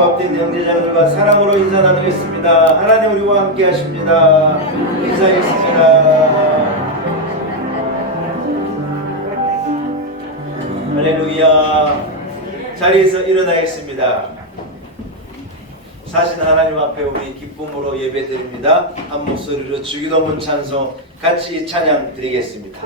조합된 형제자들과 사랑으로 인사 나누겠습니다. 하나님 우리와 함께 하십니다. 인사하겠습니다. 할렐루야. 자리에서 일어나겠습니다. 사신 하나님 앞에 우리 기쁨으로 예배드립니다. 한 목소리로 주기도문 찬송 같이 찬양 드리겠습니다.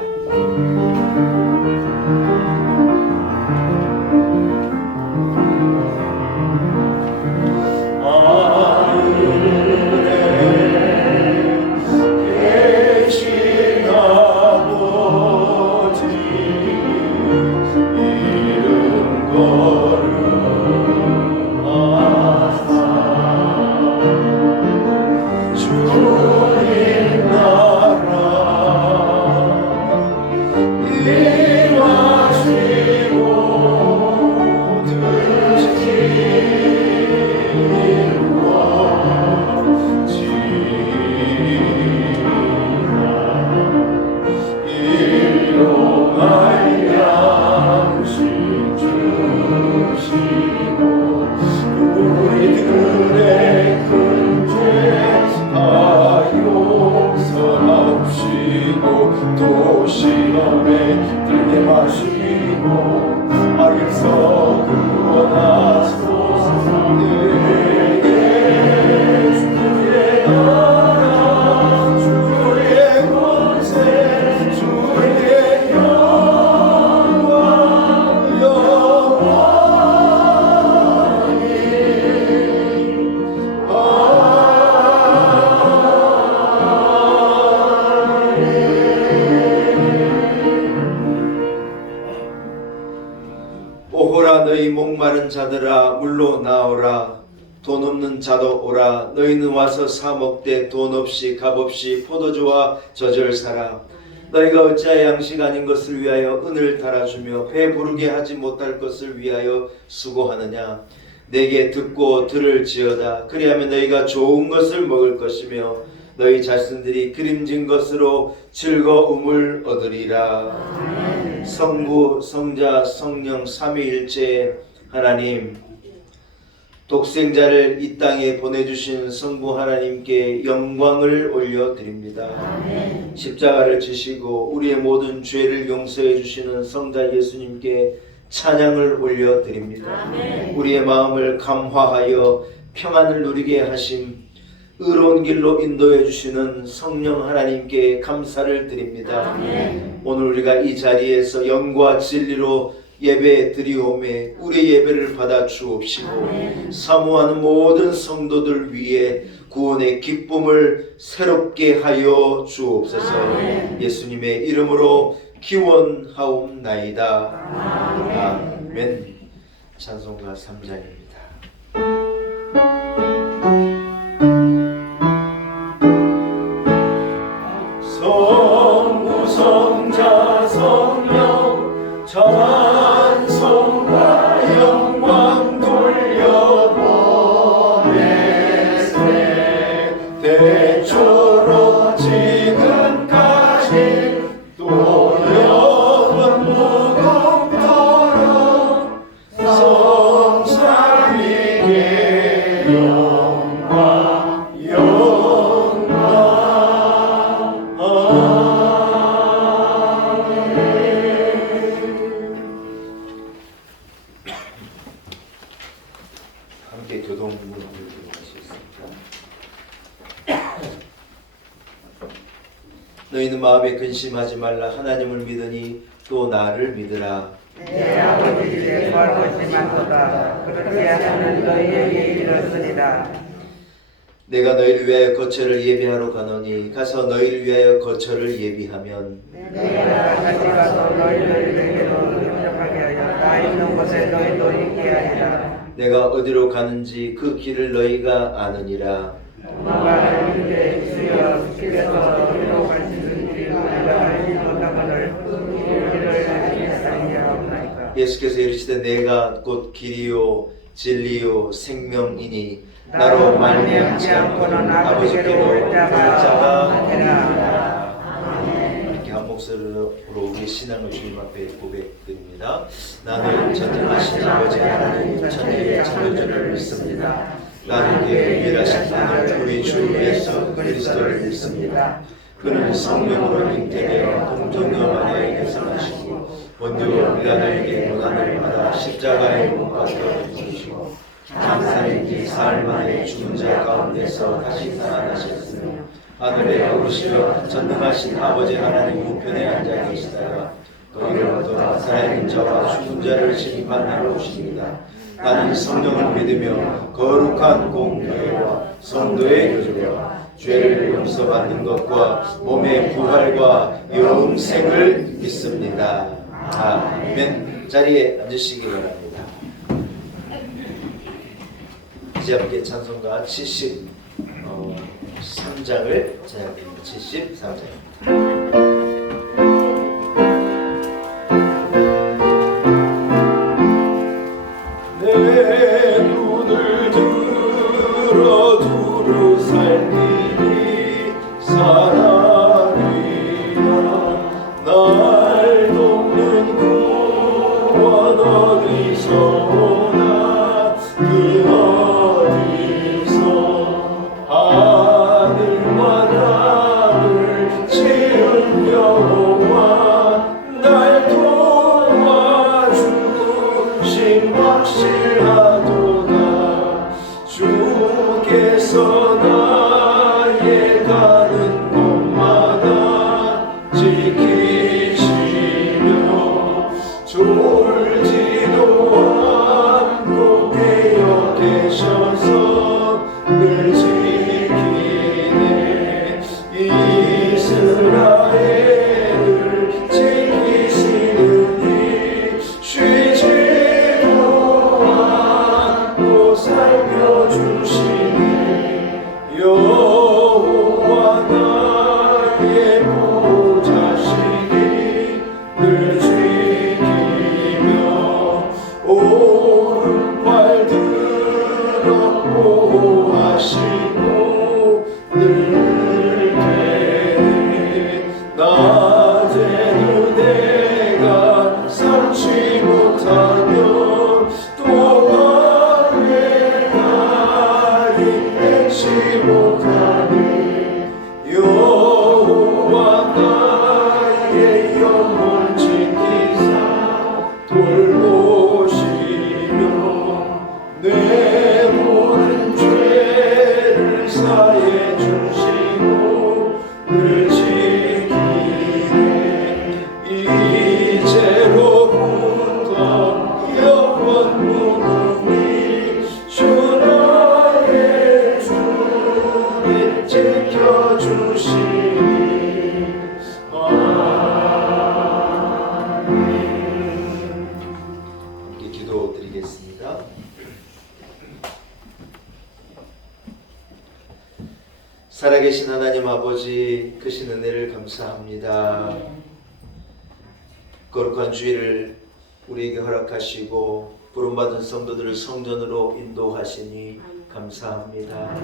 너희 목마른 자들아 물로 나오라. 돈 없는 자도 오라. 너희는 와서 사 먹되 돈 없이 값 없이 포도주와 젖을 사라. 너희가 어찌하여 양식 아닌 것을 위하여 은을 달아주며 배 부르게 하지 못할 것을 위하여 수고하느냐. 내게 듣고 들을지어다. 그리하면 너희가 좋은 것을 먹을 것이며 너희 자신들이 기름진 것으로 즐거움을 얻으리라. 성부, 성자, 성령 삼위일체 하나님, 독생자를 이 땅에 보내주신 성부 하나님께 영광을 올려드립니다. 십자가를 지시고 우리의 모든 죄를 용서해 주시는 성자 예수님께 찬양을 올려드립니다. 우리의 마음을 감화하여 평안을 누리게 하심, 의로운 길로 인도해 주시는 성령 하나님께 감사를 드립니다. 오늘 우리가 이 자리에서 영과 진리로 예배 드리오매 우리의 예배를 받아 주옵시고 사모하는 모든 성도들 위해 구원의 기쁨을 새롭게 하여 주옵소서. 예수님의 이름으로 기원하옵나이다. 아멘. 찬송가 3장입니다. 성부, 성자, 성령 찬송과 영광 돌려보내세. 대초로 지금까지 또 영원 무궁토록 성삼위께 영광 함께 교동문을 들어가시겠습니다. 너희는 마음에 근심하지 말라. 하나님을 믿으니 또 나를 믿으라. 내 아버지 집에 거할 것이 많도다. 그렇게 하면 너희에게 이르으리라. 내가 너희를 위하여 거처를 예비하러 가노니 가서 너희를 위하여 거처를 예비하면 내가 다시 가서 너희를 내게로 응답하게 하여 나 있는 곳에 너희도 있게 하리라. 내가 어디로 가는지 그 길을 너희가 아느니라. 누가 이르되 주여 주께서 어디로 가시는지 우리가 알지 못하거늘 그 길을 알겠사오니 하옵나이까. 예수께서 이르시되 내가 곧 길이요 진리요 생명이니 나로 말미암지 않고는 아버지께로 올 자가 없느니라. 이렇게 한 목소리 목소리로 우리 신앙을 주님 앞에 고백드립니다. 나는 전능하신 아버지 하나님 천지의 창조주를 믿습니다. 나는 그의 유일하신 아들 우리 주 예수 그리스도를 믿습니다. 그는 성령으로 잉태되어 동정녀 마리아에게서 나시고 본디오 빌라도에게 고난을 받아 십자가에 못 박혀 죽으시고 장사인 지 사흘 만에 죽은 자 가운데서 다시 살아나셨으며 하늘에 오르시려 전능하신 아버지 하나님 우편에 앉아 계시다가 거기로부터 살아있는 자와 죽은 자를 심판하러 오십니다. 나는 성령을 믿으며 거룩한 공교회와 성도의 교제와 죄를 용서받는 것과 몸의 부활과 영생을 믿습니다. 아멘. 자리에 앉으시기 바랍니다. 이제 함께 찬송가 73장을 찬양드립니다. 73장입니다. 내 눈을 들어 두루 살리니 사랑이야 날 돕는 구원 어디서 오나 그 어디서 하늘과 땅을 지은 여호와 날 도와주신 확실하도다 주께서 나의 가는 곳마다 지키시며 졸지도 않고 깨어 계셔서 늘 지키네 이스라엘을 지키시느니 쉬지도 않고 살펴주시네 여호와 나의 보좌시니 늘 지키며 오른팔 들어 보호하시고 늘 되네 낮에는 내가 삼지 못하며 또 밤에 나 인내치 못하네 여호와 나의 영혼 지키사 돌보시며 내 모든 죄를 사해 주시고 늘 지키네 이제로부터 영원 무궁히 주 나의 주님 지켜주시니 함께 기도드리겠습니다. 살아계신 하나님 아버지 크신 은혜를 감사합니다. 거룩한 주일을 우리에게 허락하시고 부름받은 성도들을 성전으로 인도하시니 감사합니다.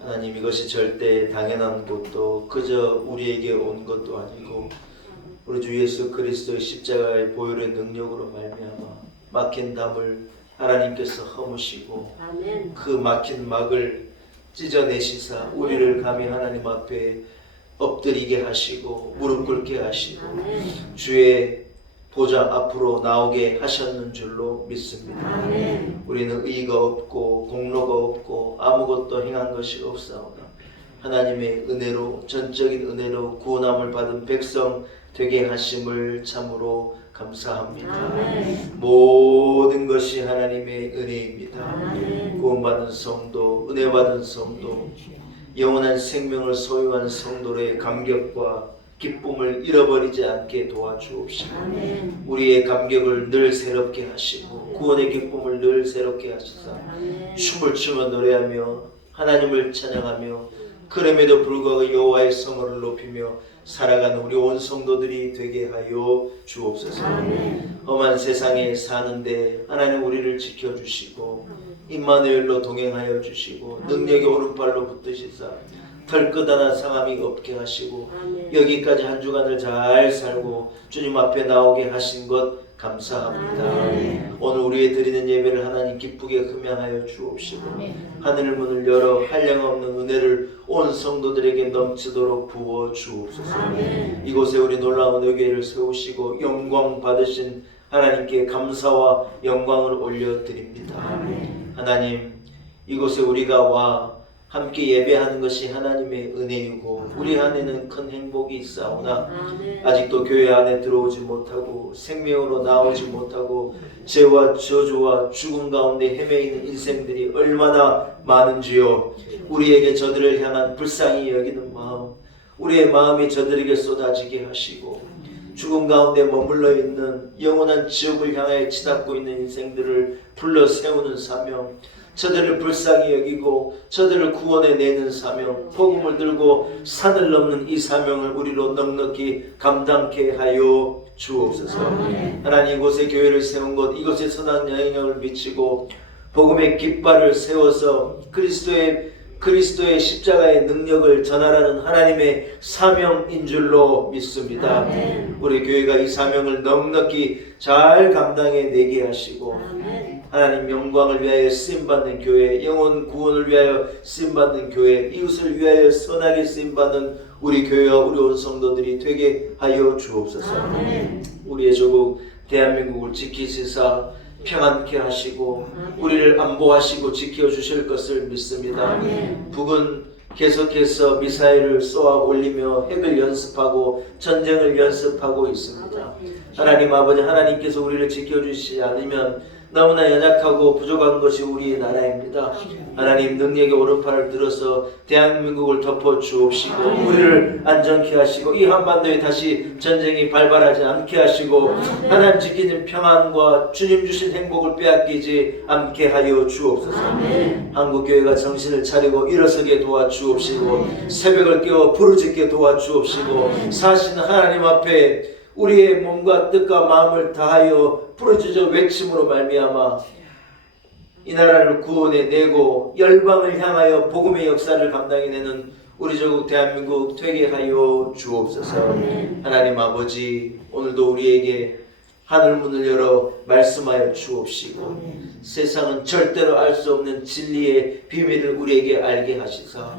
하나님 이것이 절대 당연한 것도 그저 우리에게 온 것도 아니고 우리 주 예수 그리스도의 십자가의 보혈의 능력으로 말미암아 막힌 담을 하나님께서 허무시고 그 막힌 막을 찢어내시사 우리를 감히 하나님 앞에 엎드리게 하시고 무릎 꿇게 하시고 주의 보좌 앞으로 나오게 하셨는 줄로 믿습니다. 우리는 의가 없고 공로가 없고 아무것도 행한 것이 없사오나 하나님의 은혜로 전적인 은혜로 구원함을 받은 백성 되게 하심을 참으로 감사합니다. 모든 것이 하나님의 은혜입니다. 구원받은 성도, 은혜받은 성도, 영원한 생명을 소유한 성도의 감격과 기쁨을 잃어버리지 않게 도와주옵시고 우리의 감격을 늘 새롭게 하시고 구원의 기쁨을 늘 새롭게 하시사 춤을 추며 노래하며 하나님을 찬양하며 그럼에도 불구하고 여호와의 성을 높이며 살아가는 우리 온 성도들이 되게 하여 주옵소서. 험한 세상에 사는데 하나님 우리를 지켜주시고 임마누엘로 동행하여 주시고 능력의 오른팔로 붙드시사 털끝 하나 상함이 없게 하시고 여기까지 한 주간을 잘 살고 주님 앞에 나오게 하신 것 감사합니다. 오늘 우리의 드리는 예배를 하나님 기쁘게 흠양하여 주옵시고 하늘 문을 열어 한량없는 은혜를 온 성도들에게 넘치도록 부어 주옵소서. 이곳에 우리 놀라운 의궤를 세우시고 영광 받으신 하나님께 감사와 영광을 올려드립니다. 하나님, 이곳에 우리가 와 함께 예배하는 것이 하나님의 은혜이고 우리 안에는 큰 행복이 있사오나 아직도 교회 안에 들어오지 못하고 생명으로 나오지 못하고 죄와 저주와 죽음 가운데 헤매이는 인생들이 얼마나 많은지요. 우리에게 저들을 향한 불쌍히 여기는 마음, 우리의 마음이 저들에게 쏟아지게 하시고 죽음 가운데 머물러 있는 영원한 지옥을 향해 치닫고 있는 인생들을 불러 세우는 사명, 저들을 불쌍히 여기고 저들을 구원해 내는 사명, 복음을 들고 산을 넘는 이 사명을 우리로 넉넉히 감당케 하여 주옵소서. 하나님, 이곳에 교회를 세운 것, 이곳에 선한 영향을 미치고 복음의 깃발을 세워서 그리스도의 십자가의 능력을 전하라는 하나님의 사명인 줄로 믿습니다. 우리 교회가 이 사명을 넉넉히 잘 감당해 내게 하시고 하나님 영광을 위하여 쓰임받는 교회, 영혼 구원을 위하여 쓰임받는 교회, 이웃을 위하여 선하게 쓰임받는 우리 교회와 우리 온 성도들이 되게 하여 주옵소서. 우리의 조국 대한민국을 지키시사 평안케 하시고 우리를 안보하시고 지켜주실 것을 믿습니다. 북은 계속해서 미사일을 쏘아 올리며 핵을 연습하고 전쟁을 연습하고 있습니다. 하나님 아버지, 하나님께서 우리를 지켜주시지 않으면 너무나 연약하고 부족한 것이 우리 나라입니다. 하나님, 능력의 오른팔을 들어서 대한민국을 덮어 주옵시고 우리를 안전케 하시고 이 한반도에 다시 전쟁이 발발하지 않게 하시고 하나님 지키는 평안과 주님 주신 행복을 빼앗기지 않게 하여 주옵소서. 한국교회가 정신을 차리고 일어서게 도와주옵시고 새벽을 깨워 부르짖게 도와주옵시고 사시는 하나님 앞에 우리의 몸과 뜻과 마음을 다하여 부르짖어 외침으로 말미암아 이 나라를 구원해 내고 열방을 향하여 복음의 역사를 감당해내는 우리 조국 대한민국 되게 하여 주옵소서. 하나님 아버지, 오늘도 우리에게 하늘문을 열어 말씀하여 주옵시고 세상은 절대로 알 수 없는 진리의 비밀을 우리에게 알게 하시사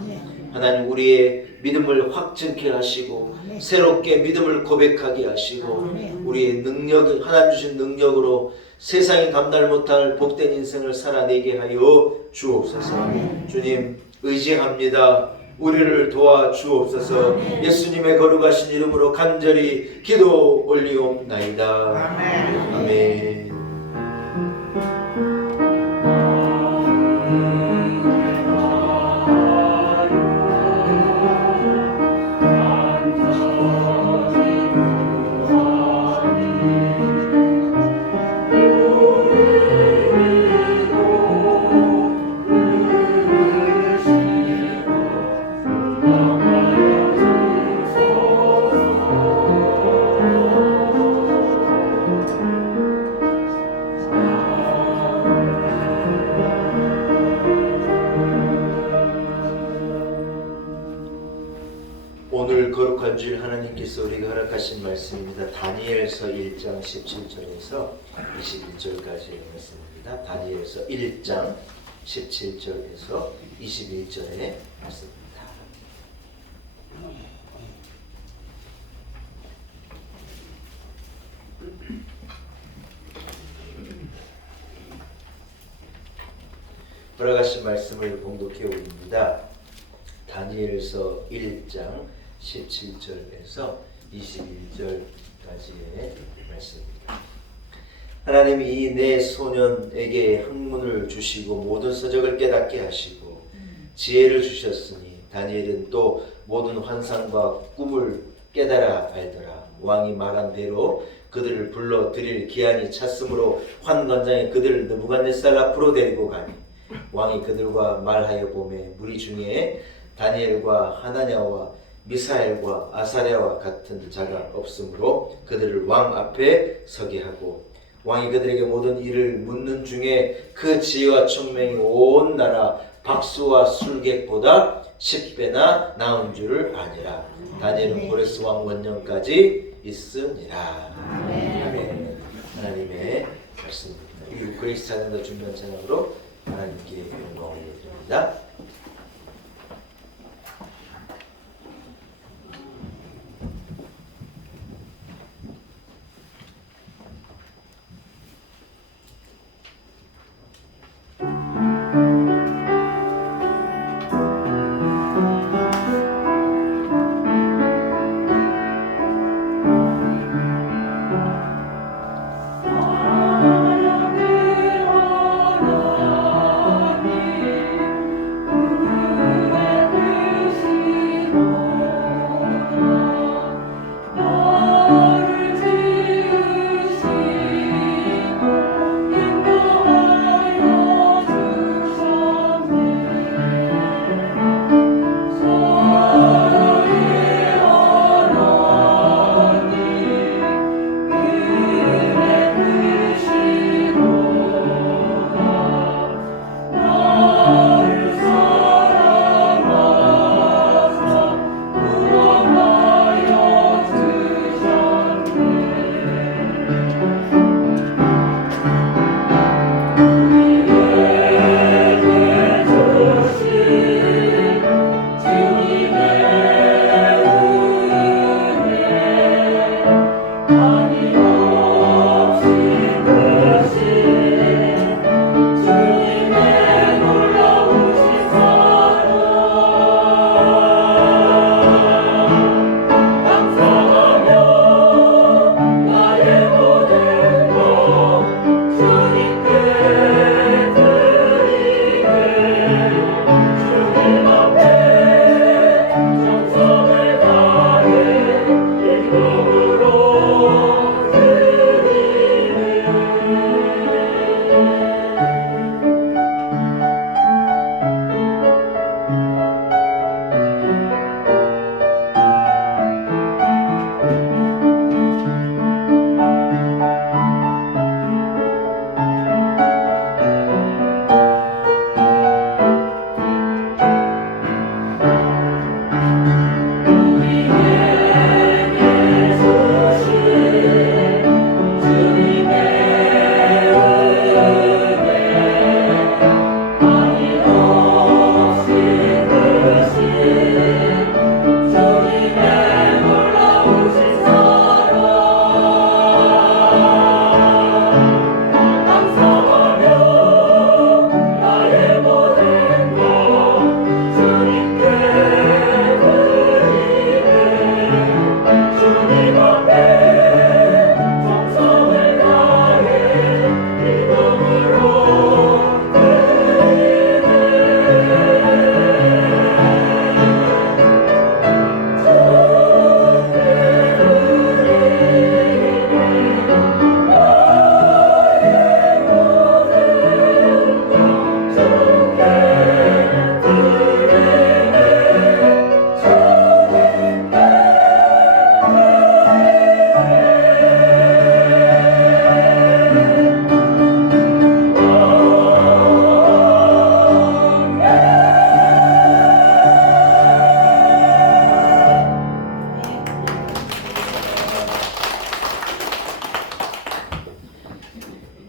하나님, 우리의 믿음을 확증케 하시고 새롭게 믿음을 고백하게 하시고 우리의 능력, 하나님 주신 능력으로 세상이 감당 못할 복된 인생을 살아내게 하여 주옵소서. 주님, 의지합니다. 우리를 도와주옵소서. 예수님의 거룩하신 이름으로 간절히 기도 올리옵나이다. 아멘. 오늘 거룩한 주일 하나님께서 우리가 허락하신 말씀입니다. 다니엘서 1장 17절에서 21절까지의 말씀입니다. 다니엘서 1장 17절에서 21절의 말씀입니다. 허락하신 말씀을 봉독해 올립니다. 다니엘서 1장 17절에서 21절까지의 말씀입니다. 하나님이 이 내 소년에게 학문을 주시고 모든 서적을 깨닫게 하시고 지혜를 주셨으니 다니엘은 또 모든 환상과 꿈을 깨달아 알더라. 왕이 말한 대로 그들을 불러 드릴 기한이 찼으므로 환관장에 그들을 느부갓네살 앞으로 데리고 가니 왕이 그들과 말하여 보매 무리 중에 다니엘과 하나냐와 미사엘과 아사랴와 같은 자가 없으므로 그들을 왕 앞에 서게 하고 왕이 그들에게 모든 일을 묻는 중에 그 지혜와 총명이 온 나라 박수와 술객보다 10배나 나은 줄을 아니라. 다니엘은 고레스 왕 원년까지 있으니라. 아멘. 하나님의 말씀입니다. 이 그레이스 찬양과 준비한 찬양으로 하나님께 영광을 드립니다.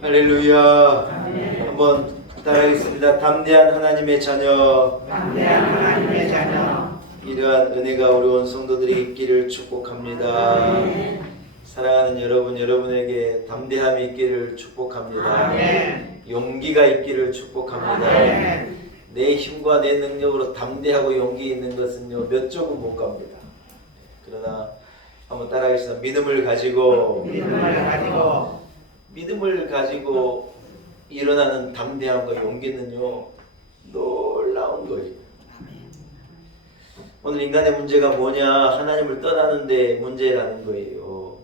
할렐루야. 한번 따라하겠습니다. 담대한 하나님의 자녀. 담대한 하나님의 자녀. 이러한 은혜가 우리 온 성도들이 있기를 축복합니다. 사랑하는 여러분, 여러분에게 담대함이 있기를 축복합니다. 용기가 있기를 축복합니다. 내 힘과 내 능력으로 담대하고 용기 있는 것은요 몇 쪽은 못 갑니다. 그러나 한번 따라하겠습니다. 믿음을 가지고 일어나는 담대함과 용기는요 놀라운 거예요. 오늘 인간의 문제가 뭐냐? 하나님을 떠나는 데 문제라는 거예요.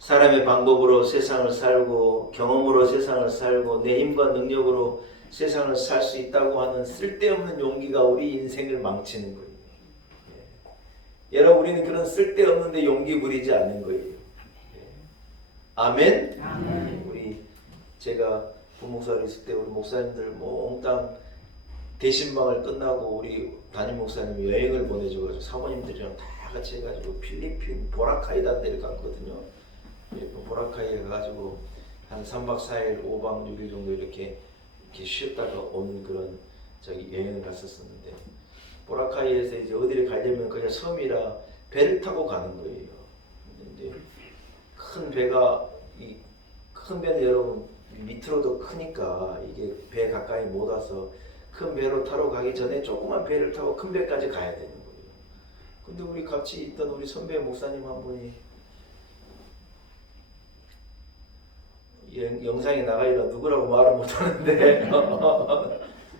사람의 방법으로 세상을 살고 경험으로 세상을 살고 내 힘과 능력으로 세상을 살 수 있다고 하는 쓸데없는 용기가 우리 인생을 망치는 거예요. 여러분, 우리는 그런 쓸데없는데 용기 부리지 않는 거예요. 아멘? 제가 부목사로 있을 때 우리 목사님들 뭐 옹땅 대신방을 끝나고 우리 담임 목사님이 여행을 보내줘가지고 사모님들이랑 다 같이 해가지고 필리핀 보라카이라는 데를 갔거든요. 보라카이에 가가지고 한 3박 4일 5박 6일 정도 이렇게 쉬었다가 오는 그런 여행을 갔었었는데, 보라카이에서 이제 어디를 가려면 그냥 섬이라 배를 타고 가는 거예요. 이제 큰 배가, 이 큰 배는 여러분 밑으로도 크니까 이게 배 가까이 못 와서 큰 배로 타러 가기 전에 조그만 배를 타고 큰 배까지 가야 되는 거예요. 근데 우리 같이 있던 우리 선배 목사님 한 분이 영상에 나가기라 누구라고 말을 못하는데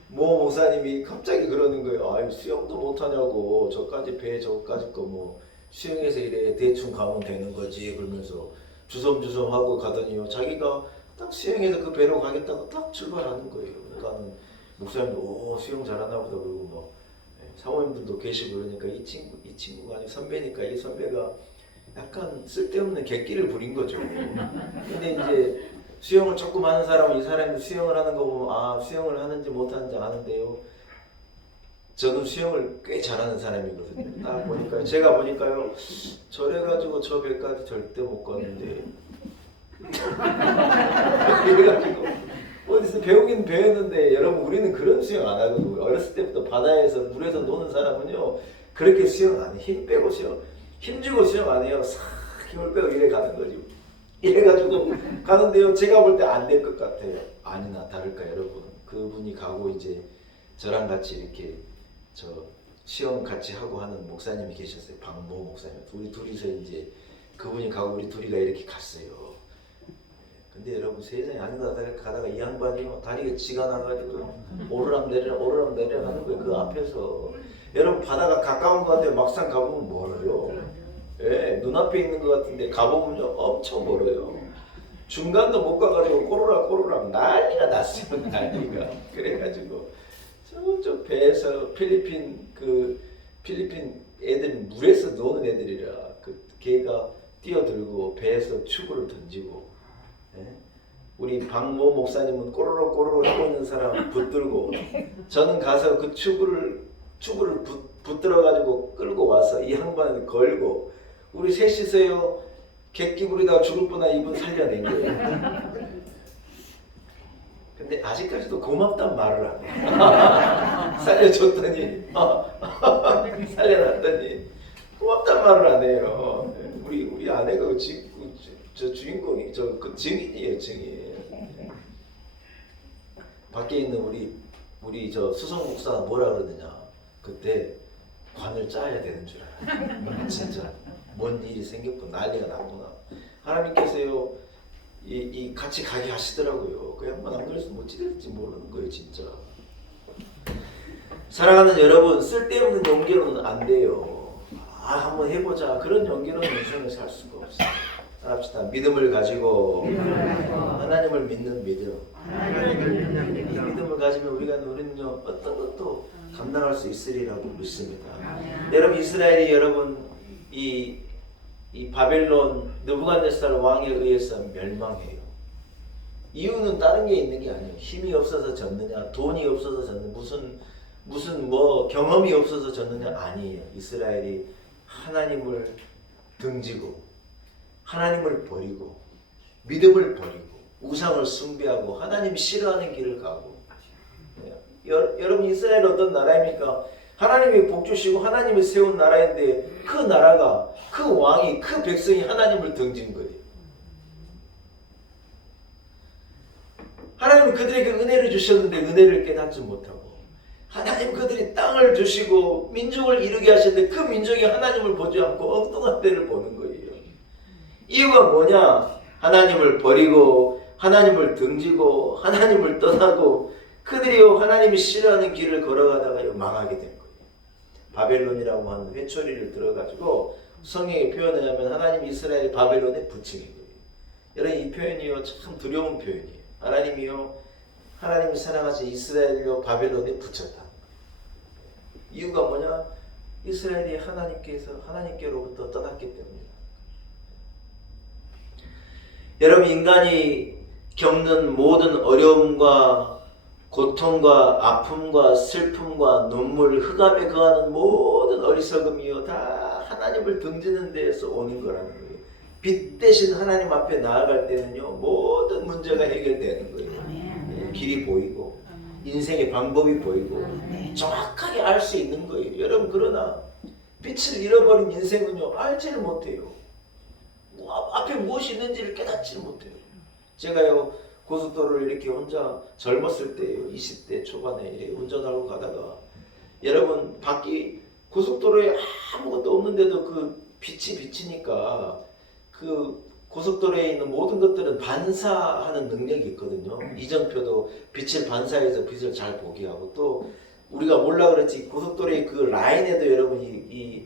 모 목사님이 갑자기 그러는 거예요. 아유, 수영도 못하냐고, 저까지 배 저까지 거 뭐 수영해서 이래 대충 가면 되는 거지, 그러면서 주섬주섬 하고 가더니요, 자기가 딱 수영해서 그 배로 가겠다고 딱 출발하는 거예요. 그러니까는 목사님도 수영 잘하나 보다 그러고 뭐 사모님들도 계시고 그러니까 이 친구가 아니 선배니까 이 선배가 약간 쓸데없는 객기를 부린 거죠. 근데 이제 수영을 조금 하는 사람은 이 사람이 수영을 하는 거 보면 수영을 하는지 못하는지 아는데요, 저는 수영을 꽤 잘하는 사람이거든요. 딱 보니까요, 제가 보니까요, 저래가지고 저 배까지 절대 못 가는데 이래가지고 어디서 배우긴 배웠는데, 여러분 우리는 그런 수영 안 하거든요. 어렸을 때부터 바다에서 물에서 노는 사람은요 그렇게 수영 안 해. 힘 빼고 수영, 힘주고 수영 안 해요. 싹 힘을 빼고 이래 가는 거죠. 이래가지고 가는데요, 제가 볼 때 안 될 것 같아요. 아니나 다를까 여러분, 그분이 가고 이제 저랑 같이 이렇게 시험 같이 하고 하는 목사님이 계셨어요. 박모 목사님. 우리 둘이서 이제 그분이 가고 우리 둘이가 이렇게 갔어요. 근데 여러분 세상에 가다가 이 양반이 다리가 지가 나가지고 오르락 내리락 하는 거예요. 그 앞에서. 여러분 바다가 가까운 것 같아요. 막상 가보면 멀어요. 예, 눈앞에 있는 것 같은데 가보면요 엄청 멀어요. 중간도 못 가가지고 꼬르락 난리가 났어요. 난리가. 그래가지고 저쪽 배에서 필리핀 애들 물에서 노는 애들이라 그 걔가 뛰어들고 배에서 축구를 던지고, 예? 우리 박모 목사님은 꼬르륵 하고 있는 사람 붙들고, 저는 가서 그 축구를 붙들어가지고 끌고 와서 이 양반을 걸고 우리 셋이서요 객기 부리다가 죽을 뻔한 이분 살려낸 거예요. 근데 아직까지도 고맙단 말을 안 해. 살려줬더니 살려놨더니 고맙단 말을 안 해요. 우리 아내가 저 주인공이 그 증인이에요, 증인. 밖에 있는 우리 저 수성 목사가 뭐라 그러느냐, 그때 관을 짜야 되는 줄 알아요. 진짜 뭔 일이 생겼고 난리가 났구나. 하나님께서요 이 같이 가게 하시더라고요. 그 양반 안 그랬으면 어찌 될지 모르는 거예요, 진짜. 사랑하는 여러분, 쓸데없는 연기로는 안 돼요. 한번 해보자, 그런 연기로는 인생을 살 수가 없어요. 합시다. 믿음을 가지고 하나님을 믿는 믿음. 이 믿음을 가지면 우리는요 어떤 것도 감당할 수 있으리라고 믿습니다. 여러분, 이스라엘이 이 바벨론 느부갓네살 왕에 의해서 멸망해요. 이유는 다른 게 있는 게 아니에요. 힘이 없어서 졌느냐, 돈이 없어서 졌느냐, 무슨 뭐 경험이 없어서 졌느냐, 아니에요. 이스라엘이 하나님을 등지고 하나님을 버리고 믿음을 버리고 우상을 숭배하고 하나님 싫어하는 길을 가고. 여러분, 이스라엘 어떤 나라입니까? 하나님이 복 주시고 하나님이 세운 나라인데 그 나라가, 그 왕이, 그 백성이 하나님을 등진 거예요. 하나님은 그들에게 은혜를 주셨는데 은혜를 깨닫지 못하고, 하나님 그들이 땅을 주시고 민족을 이루게 하셨는데 그 민족이 하나님을 보지 않고 엉뚱한 데를 보는 거예요. 이유가 뭐냐? 하나님을 버리고 하나님을 등지고 하나님을 떠나고 그들이요 하나님이 싫어하는 길을 걸어가다가 망하게 된 거예요. 바벨론이라고 하는 회초리를 들어가지고 성경에 표현을 하면 하나님 이스라엘이 바벨론에 붙인 거예요. 여러분, 이 표현이요 참 두려운 표현이에요. 하나님이 사랑하신 이스라엘이요 바벨론에 붙였다. 이유가 뭐냐? 이스라엘이 하나님께로부터 떠났기 때문이다. 여러분, 인간이 겪는 모든 어려움과 고통과 아픔과 슬픔과 눈물, 흑암에 거하는 모든 어리석음이요 다 하나님을 등지는 데에서 오는 거라는 거예요. 빛 대신 하나님 앞에 나아갈 때는요 모든 문제가 해결되는 거예요. 길이 보이고 인생의 방법이 보이고 정확하게 알 수 있는 거예요. 여러분 그러나 빛을 잃어버린 인생은요 알지를 못해요. 앞에 무엇이 있는지를 깨닫지를 못해요. 제가요 고속도로를 이렇게 혼자 젊었을 때요 20대 초반에 이렇게 운전하고 가다가 여러분 밖이 고속도로에 아무것도 없는데도 그 빛이 비치니까 그 고속도로에 있는 모든 것들은 반사하는 능력이 있거든요. 이정표도 빛을 반사해서 빛을 잘 보게 하고 또 우리가 몰라 그렇지 고속도로의 그 라인에도 여러분 이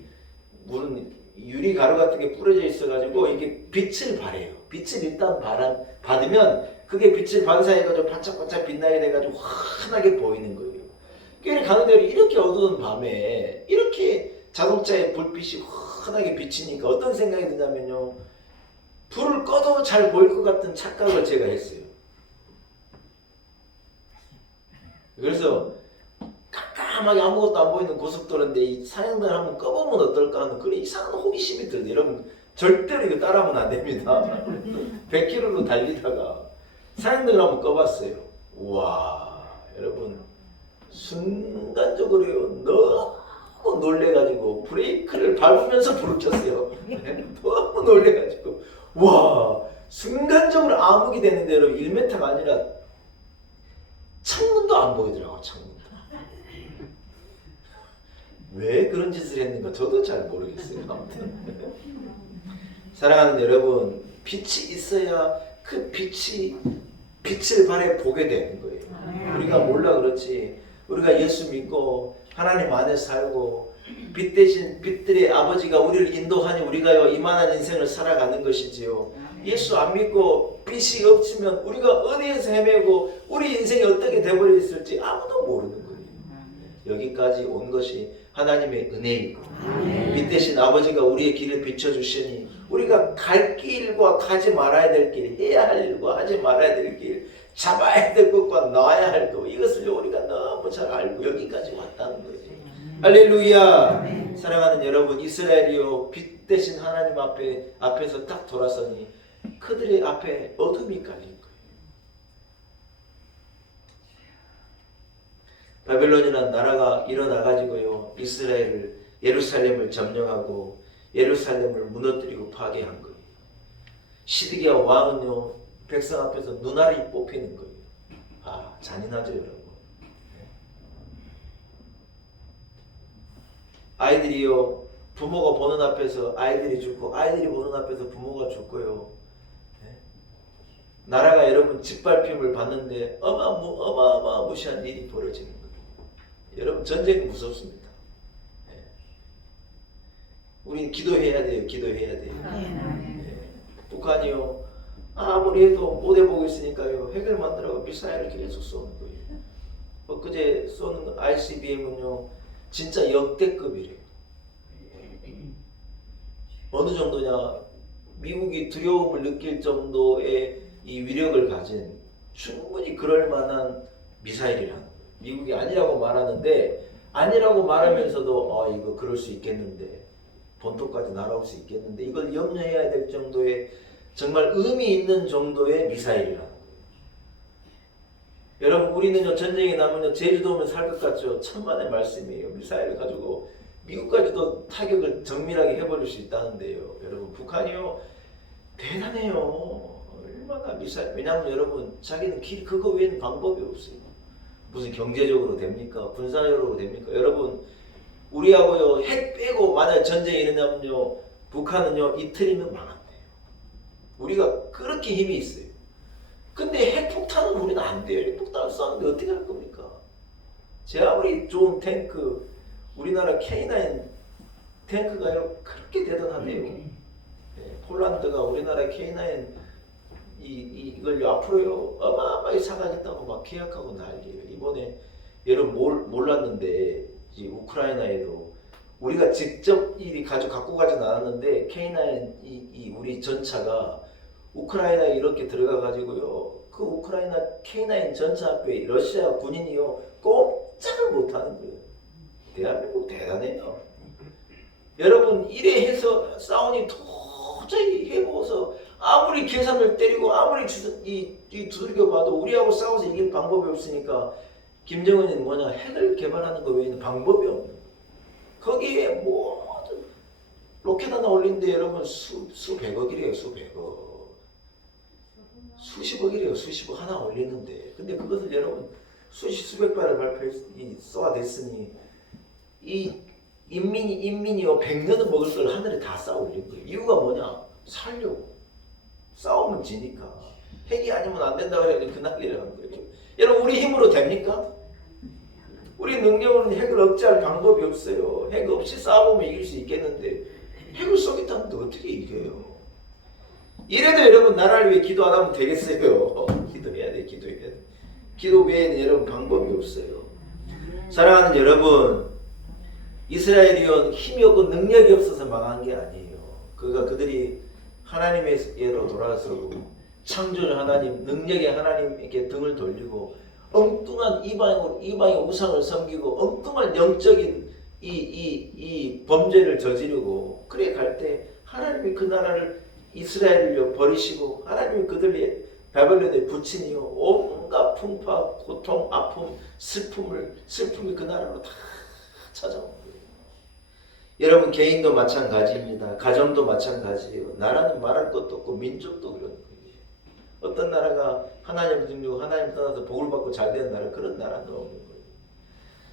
무슨 유리 가루 같은 게 뿌려져 있어가지고 이게 빛을 발해요. 빛을 일단 받으면 그게 빛을 반사해가지고 반짝반짝 빛나게 돼가지고 환하게 보이는 거예요. 길에 가는 대로 이렇게 어두운 밤에 이렇게 자동차의 불빛이 환하게 비치니까 어떤 생각이 드냐면요. 불을 꺼도 잘 보일 것 같은 착각을 제가 했어요. 그래서 깜깜하게 아무것도 안 보이는 고속도로인데 이 사형등을 한번 꺼보면 어떨까 하는 그런 이상한 호기심이 들어요. 여러분 절대로 이거 따라하면 안 됩니다. 100km로 달리다가 사형등을 한번 꺼봤어요. 우와 여러분 순간적으로요 너무 놀래가지고 브레이크를 밟으면서 불을 켰어요. 너무 놀래가지고 와 순간적으로 암흑이 되는데 여러분 1m가 아니라 창문도 안 보이더라고. 창문도. 왜 그런 짓을 했는가 저도 잘 모르겠어요. 아무튼 사랑하는 여러분 빛이 있어야 그 빛을 발해 보게 되는 거예요. 우리가 몰라 그렇지 우리가 예수 믿고 하나님 안에 살고 빛 대신 빛들의 아버지가 우리를 인도하니 우리가요 이만한 인생을 살아가는 것이지요. 예수 안 믿고 빛이 없으면 우리가 어디에서 헤매고 우리 인생이 어떻게 되어버려 있을지 아무도 모르는 거예요. 여기까지 온 것이 하나님의 은혜이고 빛 대신 아버지가 우리의 길을 비춰주시니 우리가 갈 길과 가지 말아야 될 길, 해야 할 일과 하지 말아야 될 길, 잡아야 될 것과 놔야 할 것, 이것을 우리가 너무 잘 알고 여기까지 왔다는 거지. 할렐루야. 사랑하는 여러분, 이스라엘이요 빛 대신 하나님 앞에서 딱 돌아서니 그들의 앞에 어둠이 깔린 거예요. 바벨론이라는 나라가 일어나가지고요 이스라엘을 예루살렘을 점령하고 예루살렘을 무너뜨리고 파괴한 거예요. 시드기야 왕은요 백성 앞에서 눈알이 뽑히는 거예요. 아 잔인하죠 여러분. 아이들이요 부모가 보는 앞에서 아이들이 죽고 아이들이 보는 앞에서 부모가 죽고요. 나라가 여러분 짓밟힘을 받는데 어마어마무시한 일이 벌어지는 거예요. 여러분 전쟁이 무섭습니다. 우리는 기도해야 돼요. 기도해야 돼요. 북한이요 아무리 해도 못 해보고 있으니까요 핵을 만들어서 미사일을 계속 쏘는 거예요. 엊그제 쏘는 ICBM은요 진짜 역대급이래요. 어느 정도냐 미국이 두려움을 느낄 정도의 이 위력을 가진 충분히 그럴 만한 미사일이라는 거예요. 미국이 아니라고 말하는데 아니라고 말하면서도 이거 그럴 수 있겠는데 본토까지 날아올 수 있겠는데 이걸 염려해야 될 정도의 정말 의미 있는 정도의 미사일이라는 거예요. 여러분 우리는요 전쟁이 나면요 제주도면 살 것 같죠. 천만의 말씀이에요. 미사일을 가지고 미국까지도 타격을 정밀하게 해버릴 수 있다는데요. 여러분 북한이요 대단해요. 얼마나 미사일. 왜냐하면 여러분 자기는 그거 외에는 방법이 없어요. 무슨 경제적으로 됩니까? 군사적으로 됩니까? 여러분 우리하고요 핵 빼고 만약 전쟁이 일어나면요 북한은요 이틀이면 망한대요. 우리가 그렇게 힘이 있어요. 근데 핵폭탄은 우리는 안 돼요. 핵폭탄을 쏘는데 어떻게 할 겁니까? 제 아무리 좋은 탱크 우리나라 K9 탱크가요 그렇게 대단하대요. 폴란드가 우리나라 K9 이걸 앞으로요 어마어마하게 사가겠다고 막 계약하고 난리예요. 이번에 여러분 몰랐는데 이 우크라이나에도 우리가 직접 갖고 가진 않았는데 K9 우리 전차가 우크라이나에 이렇게 들어가 가지고요 그 우크라이나 K9 전차학교에 러시아 군인이요 꼼짝을 못하는 거예요. 대한민국 대단해요. 여러분 이래 해서 싸우니 도저히 해보고서 아무리 계산을 때리고 아무리 두들겨 봐도 우리하고 싸워서 이길 방법이 없으니까 김정은이 뭐냐 핵을 개발하는 거 외에는 방법이 없는 거예요. 거기에 모든 로켓 하나 올리는데 여러분 수백억이래요. 수백억. 수십억이래요. 수십억 하나 올리는데 근데 그것을 여러분 수백 발을 쏘아댔으니 이 인민이요 100년은 먹을 걸 하늘에 다 쌓아 올린 거예요. 이유가 뭐냐? 살려고. 싸우면 지니까. 핵이 아니면 안 된다고 해서 그 난리를 한 거예요. 여러분 우리 힘으로 됩니까? 우리 능력으로는 핵을 억제할 방법이 없어요. 핵 없이 싸우면 이길 수 있겠는데 핵을 쏘겠다는데 어떻게 이겨요? 이래도 여러분 나라를 위해 기도 안 하면 되겠어요? 기도해야 돼. 기도해야 돼. 기도 외에는 여러분 방법이 없어요. 사랑하는 여러분, 이스라엘이 힘이 없고 능력이 없어서 망한 게 아니에요. 그들이 하나님의 예로 돌아서 창조주 하나님, 능력의 하나님에게 등을 돌리고 엉뚱한 이방의 우상을 섬기고 엉뚱한 영적인 이 범죄를 저지르고 그래 갈 때 하나님이 그 나라를 이스라엘을 버리시고 하나님이 그들의 바벨론에 붙이니요 온갖 풍파, 고통, 아픔, 슬픔이 그 나라로 다 찾아온 거예요. 여러분 개인도 마찬가지입니다. 가정도 마찬가지예요. 나라는 말할 것도 없고 민족도 그런 거예요. 어떤 나라가 하나님을 등지고 하나님 떠나서 복을 받고 잘 되는 나라 그런 나라는 없는 거예요.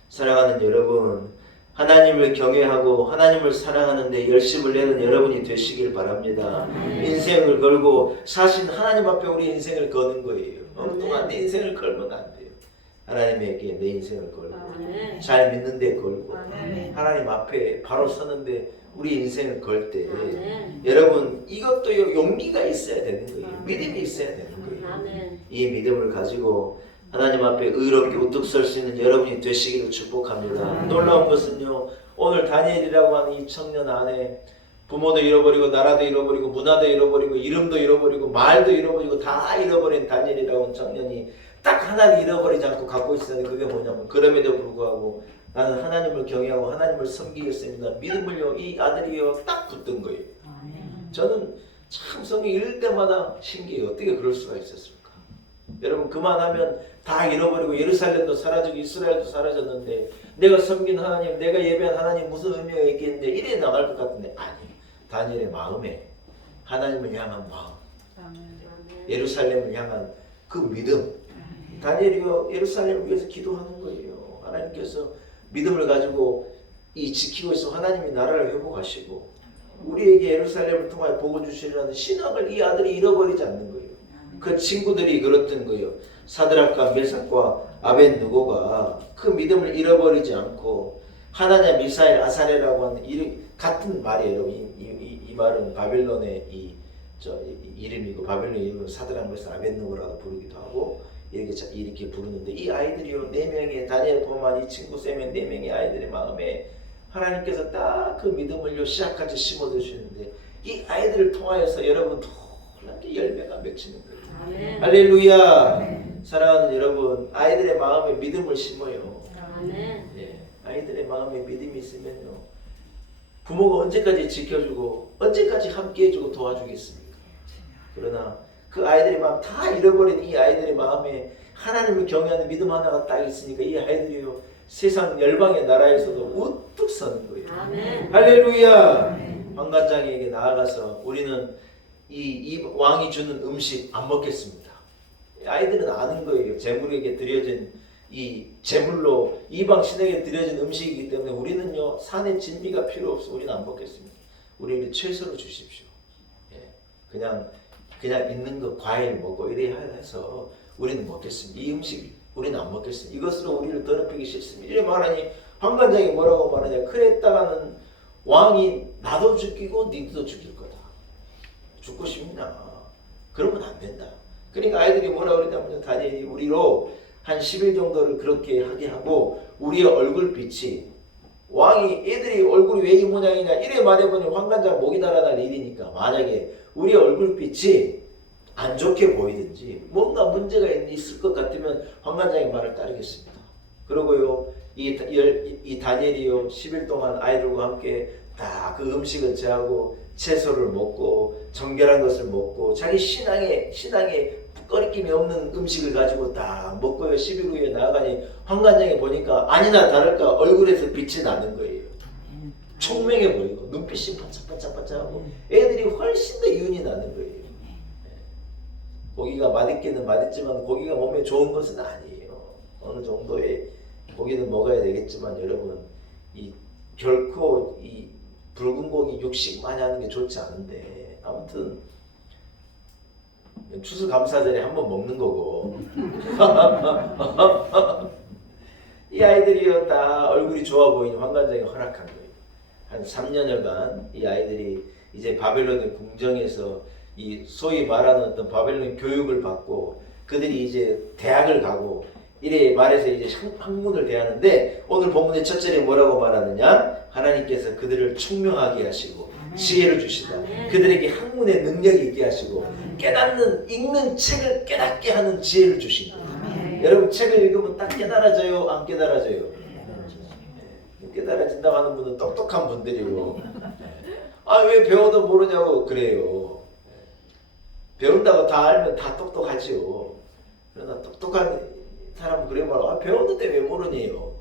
사랑하는 여러분, 하나님을 경외하고 하나님을 사랑하는데 열심을 내는 여러분이 되시길 바랍니다. 인생을 걸고 사실 하나님 앞에 우리 인생을 거는 거예요. 엉뚱한 내 인생을 걸면 안 돼요. 하나님에게 내 인생을 걸고 잘 믿는 데 걸고 하나님 앞에 바로 서는데 우리 인생을 걸 때 여러분 이것도 용기가 있어야 되는 거예요. 믿음이 있어야 되는 거예요. 이 믿음을 가지고 하나님 앞에 의롭게 우뚝 설 수 있는 여러분이 되시기를 축복합니다. 놀라운 것은요 오늘 다니엘이라고 하는 이 청년 안에 부모도 잃어버리고 나라도 잃어버리고 문화도 잃어버리고 이름도 잃어버리고 말도 잃어버리고 다 잃어버린 다니엘이라고 하는 청년이 딱 하나를 잃어버리지 않고 갖고 있었는데 그게 뭐냐면 그럼에도 불구하고 나는 하나님을 경외하고 하나님을 섬기겠습니다. 믿음을요 이 아들이요 딱 붙든 거예요. 저는 참 성경 읽을 때마다 신기해요. 어떻게 그럴 수가 있었을까? 여러분 그만하면 다 잃어버리고 예루살렘도 사라지고 이스라엘도 사라졌는데 내가 섬긴 하나님, 내가 예배한 하나님 무슨 의미가 있겠는데 이래 나갈 것 같은데 아니 다니엘의 마음에 하나님을 향한 마음, 예루살렘을 향한 그 믿음. 다니엘이요 예루살렘을 위해서 기도하는 거예요. 하나님께서 믿음을 가지고 지키고 있어 하나님이 나라를 회복하시고 우리에게 예루살렘을 통하여 복을 주시려는 신학을 이 아들이 잃어버리지 않는 거예요. 그 친구들이 그랬던 거예요. 사드락과 메삭과 아벳느고가 그 믿음을 잃어버리지 않고 하나냐 미사엘 아사레라고 하는 이름 같은 말이에요. 이 말은 바벨론의 이름이고 바벨론 이름은 사드락 메삭 아벳느고라고 부르기도 하고 이렇게 부르는데 이 아이들이요 4명의 다니엘 포만 이 친구 쌤의 4명의 아이들의 마음에 하나님께서 딱 그 믿음을요 씨앗같이 심어 주시는데 이 아이들을 통하여서 여러분 놀랍게 열매가 맺히는 거예요. 할렐루야. 사랑하는 여러분 아이들의 마음에 믿음을 심어요. 예, 아이들의 마음에 믿음이 있으면요 부모가 언제까지 지켜주고 언제까지 함께 해주고 도와주겠습니까? 그러나 그 아이들의 마음 다 잃어버린 이 아이들의 마음에 하나님을 경외하는 믿음 하나가 딱 있으니까 이 아이들이요 세상 열방의 나라에서도 우뚝 서는 거예요. 할렐루야. 황관장에게 나아가서 우리는 이 왕이 주는 음식 안 먹겠습니다. 아이들은 아는 거예요. 제물에게 드려진 이 제물로 이방 신에게 드려진 음식이기 때문에 우리는요 산의 진미가 필요 없어. 우리는 안 먹겠습니다. 우리에게 최선을 주십시오. 예, 그냥 있는 거 과일 먹고 이래 해서 우리는 먹겠습니다. 이 음식 우리는 안 먹겠습니다. 이것으로 우리를 더럽히기 싫습니다. 이래 말하니 황관장이 뭐라고 말하냐. 그랬다가는 왕이 나도 죽이고 니도 죽일 거다. 죽고 싶냐. 그러면 안 된다. 그러니까 아이들이 뭐라 그러냐면 다니엘이 우리로 한 10일 정도를 그렇게 하게 하고 우리의 얼굴빛이 왕이 애들이 얼굴이 왜 이 모양이냐 이래 말해보니 황관장 목이 달아날 일이니까 만약에 우리의 얼굴빛이 안 좋게 보이든지 뭔가 문제가 있을 것 같으면 황관장의 말을 따르겠습니다. 그리고요 이 다니엘이요 10일 동안 아이들과 함께 다 그 음식을 제하고 채소를 먹고 정결한 것을 먹고 자기 신앙에 꺼리낌이 없는 음식을 가지고 딱 먹고요 10일 후에 나아가니 황관장에 보니까 아니나 다를까 얼굴에서 빛이 나는 거예요. 총명해 보이고 눈빛이 반짝반짝반짝하고 애들이 훨씬 더 윤이 나는 거예요. 고기가 맛있기는 맛있지만 고기가 몸에 좋은 것은 아니에요. 어느 정도의 고기는 먹어야 되겠지만 여러분 결코 이 붉은 고기 육식 많이 하는 게 좋지 않은데 아무튼 추수감사절에 한번 먹는 거고 이 아이들이요 다 얼굴이 좋아 보이는 황관장이 허락한 거예요. 한 3년여간 이 아이들이 이제 바벨론의 궁정에서 이 소위 말하는 어떤 바벨론 교육을 받고 그들이 이제 대학을 가고 이래 말해서 이제 학문을 대하는데 오늘 본문의 첫 절에 뭐라고 말하느냐? 하나님께서 그들을 총명하게 하시고 지혜를 주시다. 그들에게 학문의 능력이 있게 하시고 깨닫는 읽는 책을 깨닫게 하는 지혜를 주신 거예요. 여러분 책을 읽으면 딱 깨달아져요? 안 깨달아져요? 깨달아진다고 하는 분은 똑똑한 분들이고 왜 배워도 모르냐고 그래요. 배운다고 다 알면 다 똑똑하지요. 그러나 똑똑한 사람은 그래 말하고 배웠는데 왜 모르니요?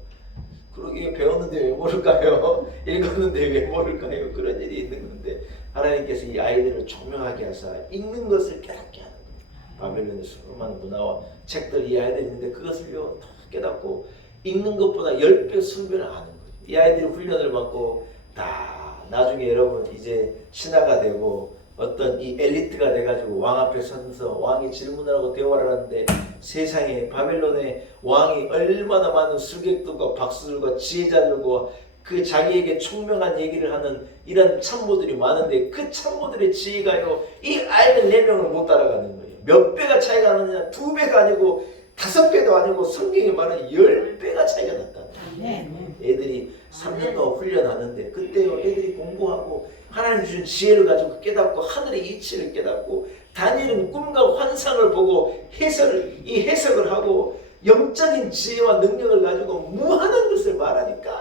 그러게 배웠는데 왜 모를까요? 읽었는데 왜 모를까요? 그런 일이 있는 건데 하나님께서 이 아이들을 총명하게 하사 읽는 것을 깨닫게 하는 거예요. 바벨론의 수많은 문화와 책들 이 아이들이 있는데 그것을요 다 깨닫고 읽는 것보다 10배, 20배를 아는 거예요. 이 아이들이 훈련을 받고 다 나중에 여러분 이제 신하가 되고 어떤 이 엘리트가 돼가지고 왕 앞에 서서 왕이 질문을 하고 대화를 하는데 세상에 바벨론의 왕이 얼마나 많은 술객들과 박수들과 지혜자들과 그 자기에게 총명한 얘기를 하는 이런 참모들이 많은데 그 참모들의 지혜가요 이 아이들 4명을 못 따라가는 거예요. 몇 배가 차이가 나느냐 2배가 아니고 5배도 아니고 성경에 말하는 10배가 차이가 났다는 거예요. 애들이 3년간 훈련하는데 그때요 애들이 공부하고 하나님 주신 지혜를 가지고 깨닫고 하늘의 이치를 깨닫고 다니엘은 꿈과 환상을 보고 해석을 하고 영적인 지혜와 능력을 가지고 무한한 것을 말하니까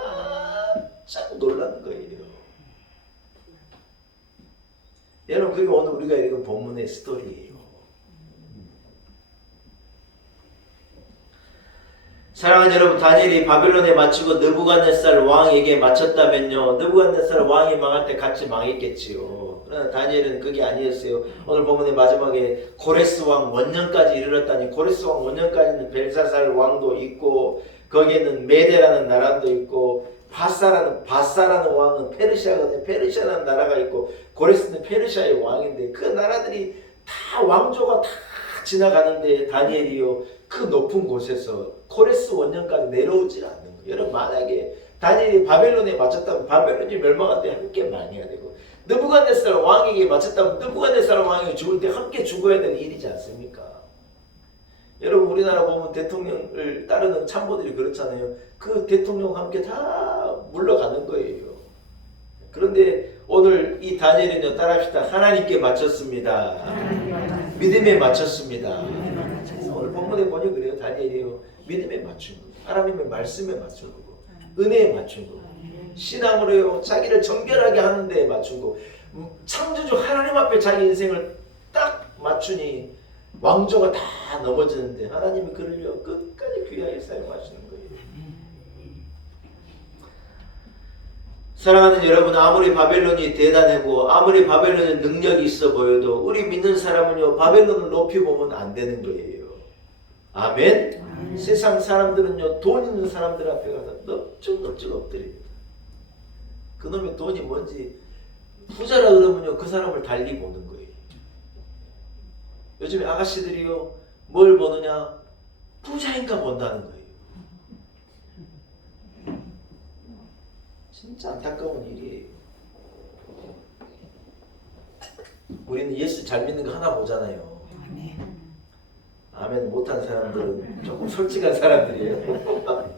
깜짝 놀라는 거예요. 여러분 그게 오늘 우리가 읽은 본문의 스토리예요. 사랑하는 여러분 다니엘이 바벨론에 맞추고 느부갓네살 왕에게 맞췄다면요 느부갓네살 왕이 망할 때 같이 망했겠지요. 그러나 다니엘은 그게 아니었어요. 오늘 본문의 마지막에 고레스 왕 원년까지 이르렀다니 고레스 왕 원년까지는 벨사살 왕도 있고 거기에는 메데라는 나라도 있고 바사라는 왕은 페르시아거든요. 페르시아라는 나라가 있고 고레스는 페르시아의 왕인데 그 나라들이 다 왕조가 다 지나가는데 다니엘이요 그 높은 곳에서 코레스 원년까지 내려오질 않는 거예요. 여러분 만약에 다니엘이 바벨론에 맞췄다면 바벨론이 멸망할 때 함께 망해야 되고 느부갓네살 왕에게 맞췄다면 느부갓네살 왕이 죽을 때 함께 죽어야 되는 일이지 않습니까? 여러분 우리나라 보면 대통령을 따르는 참모들이 그렇잖아요. 그 대통령과 함께 다 물러가는 거예요. 그런데 오늘 이 다니엘은요 따라합시다. 하나님께 맞췄습니다. 믿음에 맞췄습니다. 오늘 본문에 보니 그래요. 다니엘이요 믿음에 맞춘 거예요. 하나님의 말씀에 맞춘 거고 은혜에 맞춘 거고 신앙으로요 자기를 정결하게 하는 데에 맞춘 거고 창조주 하나님 앞에 자기 인생을 딱 맞추니 왕조가 다 넘어지는데 하나님이 그를요 끝까지 귀하게 사용하시는 거예요. 사랑하는 여러분 아무리 바벨론이 대단하고 아무리 바벨론의 능력이 있어 보여도 우리 믿는 사람은요 바벨론을 높이 보면 안 되는 거예요. 아멘? 세상 사람들은요 돈 있는 사람들 앞에 가서 넙죽넙죽 엎드립니다. 그놈의 돈이 뭔지 부자라 그러면요 그 사람을 달리 보는 거예요. 요즘에 아가씨들이요 뭘 보느냐 부자인가 본다는 거예요. 진짜 안타까운 일이에요. 우리는 예수 잘 믿는 거 하나 보잖아요. 아멘 못한 사람들은 조금 솔직한 사람들이에요.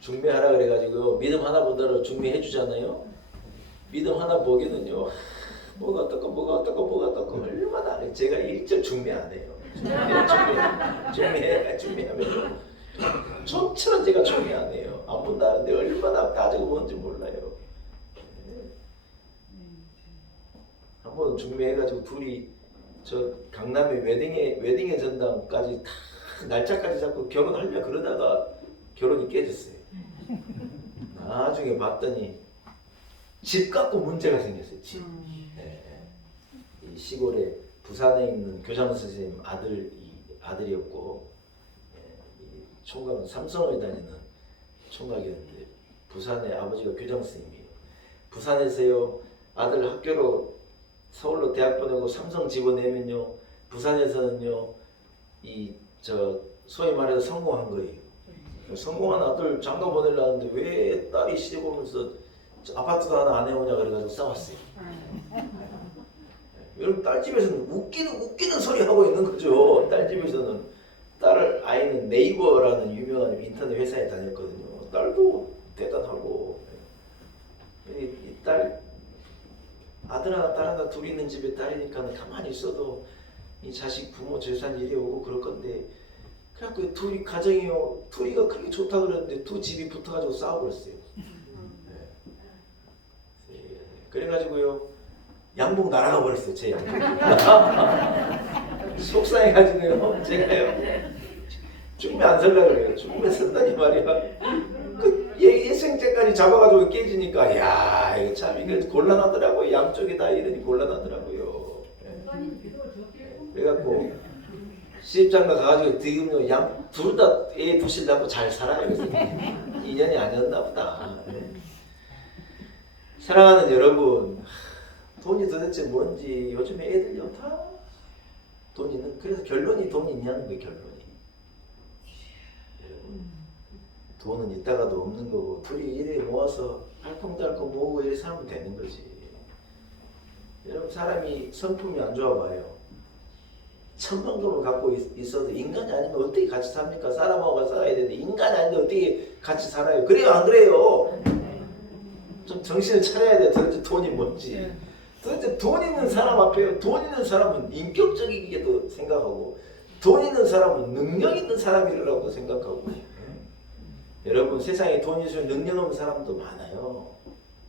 중매하라 그래가지고 믿음 하나 본다고 중매해 주잖아요. 믿음 하나 보기는요 뭐가 어떡고 얼마나 안 해. 제가 일절 중매 안 해요. 중매하면 좀처럼 제가 중매 안 해요. 안 본다는데 얼마나 따지고 뭔지 몰라요. 한번 중매해가지고 둘이 저 강남의 웨딩의 전당까지 다 날짜까지 잡고 결혼하려 그러다가 결혼이 깨졌어요. 나중에 봤더니 집 갖고 문제가 생겼어요. 집. 이 시골에 부산에 있는 교장 선생님 아들이었고, 이 총각은 삼성을 다니는 총각이었는데 부산에 아버지가 교장 선생님이에요. 부산에서요 아들 학교로 서울로 대학 보내고 삼성 집어내면요 부산에서는요 소위 말해서 성공한 거예요. 성공한 아들 장가 보내려는데 왜 딸이 시집 오면서 아파트도 하나 안 해오냐 그래가지고 싸웠어요. 여러분 딸 집에서는 웃기는 소리 하고 있는 거죠. 딸 집에서는 아이는 네이버라는 유명한 인터넷 회사에 다녔거든요. 딸도 대단하고 딸 아들 하나 딸 하나 둘 있는 집에 딸이니까 가만히 있어도 이 자식 부모 재산 이리 오고 그럴 건데 그래갖고 둘이 가정이요 둘이가 그렇게 좋다 그랬는데 두 집이 붙어가지고 싸워버렸어요. 그래가지고요 양복 날아가 버렸어요. 제 양복. 속상해가지고요 제가요 중매 안 살려고 그래요. 중매 쓴다니 말이야. 그 예생제까지 잡아가지고 깨지니까 야 이거 참 이게 곤란하더라고요. 양쪽이 다 이러니 곤란하더라고요. 그래갖고 시집장가 가가지고 지금요 둘 다 애 두실라고 잘 살아요. 그래서 인연이 아니었나 보다. 사랑하는 여러분, 돈이 도대체 뭔지 요즘에 애들요 다 돈 있는. 그래서 결론이 돈이 있냐는 거예요. 결론이. 돈은 있다가도 없는 거고 둘이 이래 모아서 알콩달콩 모으고 이래 살면 되는 거지. 여러분 사람이 성품이 안 좋아 봐요. 천만금을 갖고 있어도 인간이 아니면 어떻게 같이 삽니까? 사람하고 살아야 되는데 인간이 아닌데 어떻게 같이 살아요? 그래요 안 그래요? 좀 정신을 차려야 돼요. 도대체 돈이 뭔지. 도대체 돈 있는 사람 앞에요. 돈 있는 사람은 인격적이게도 생각하고 돈 있는 사람은 능력 있는 사람이라고 생각하고. 여러분 세상에 돈 있으면 능력 없는 사람도 많아요.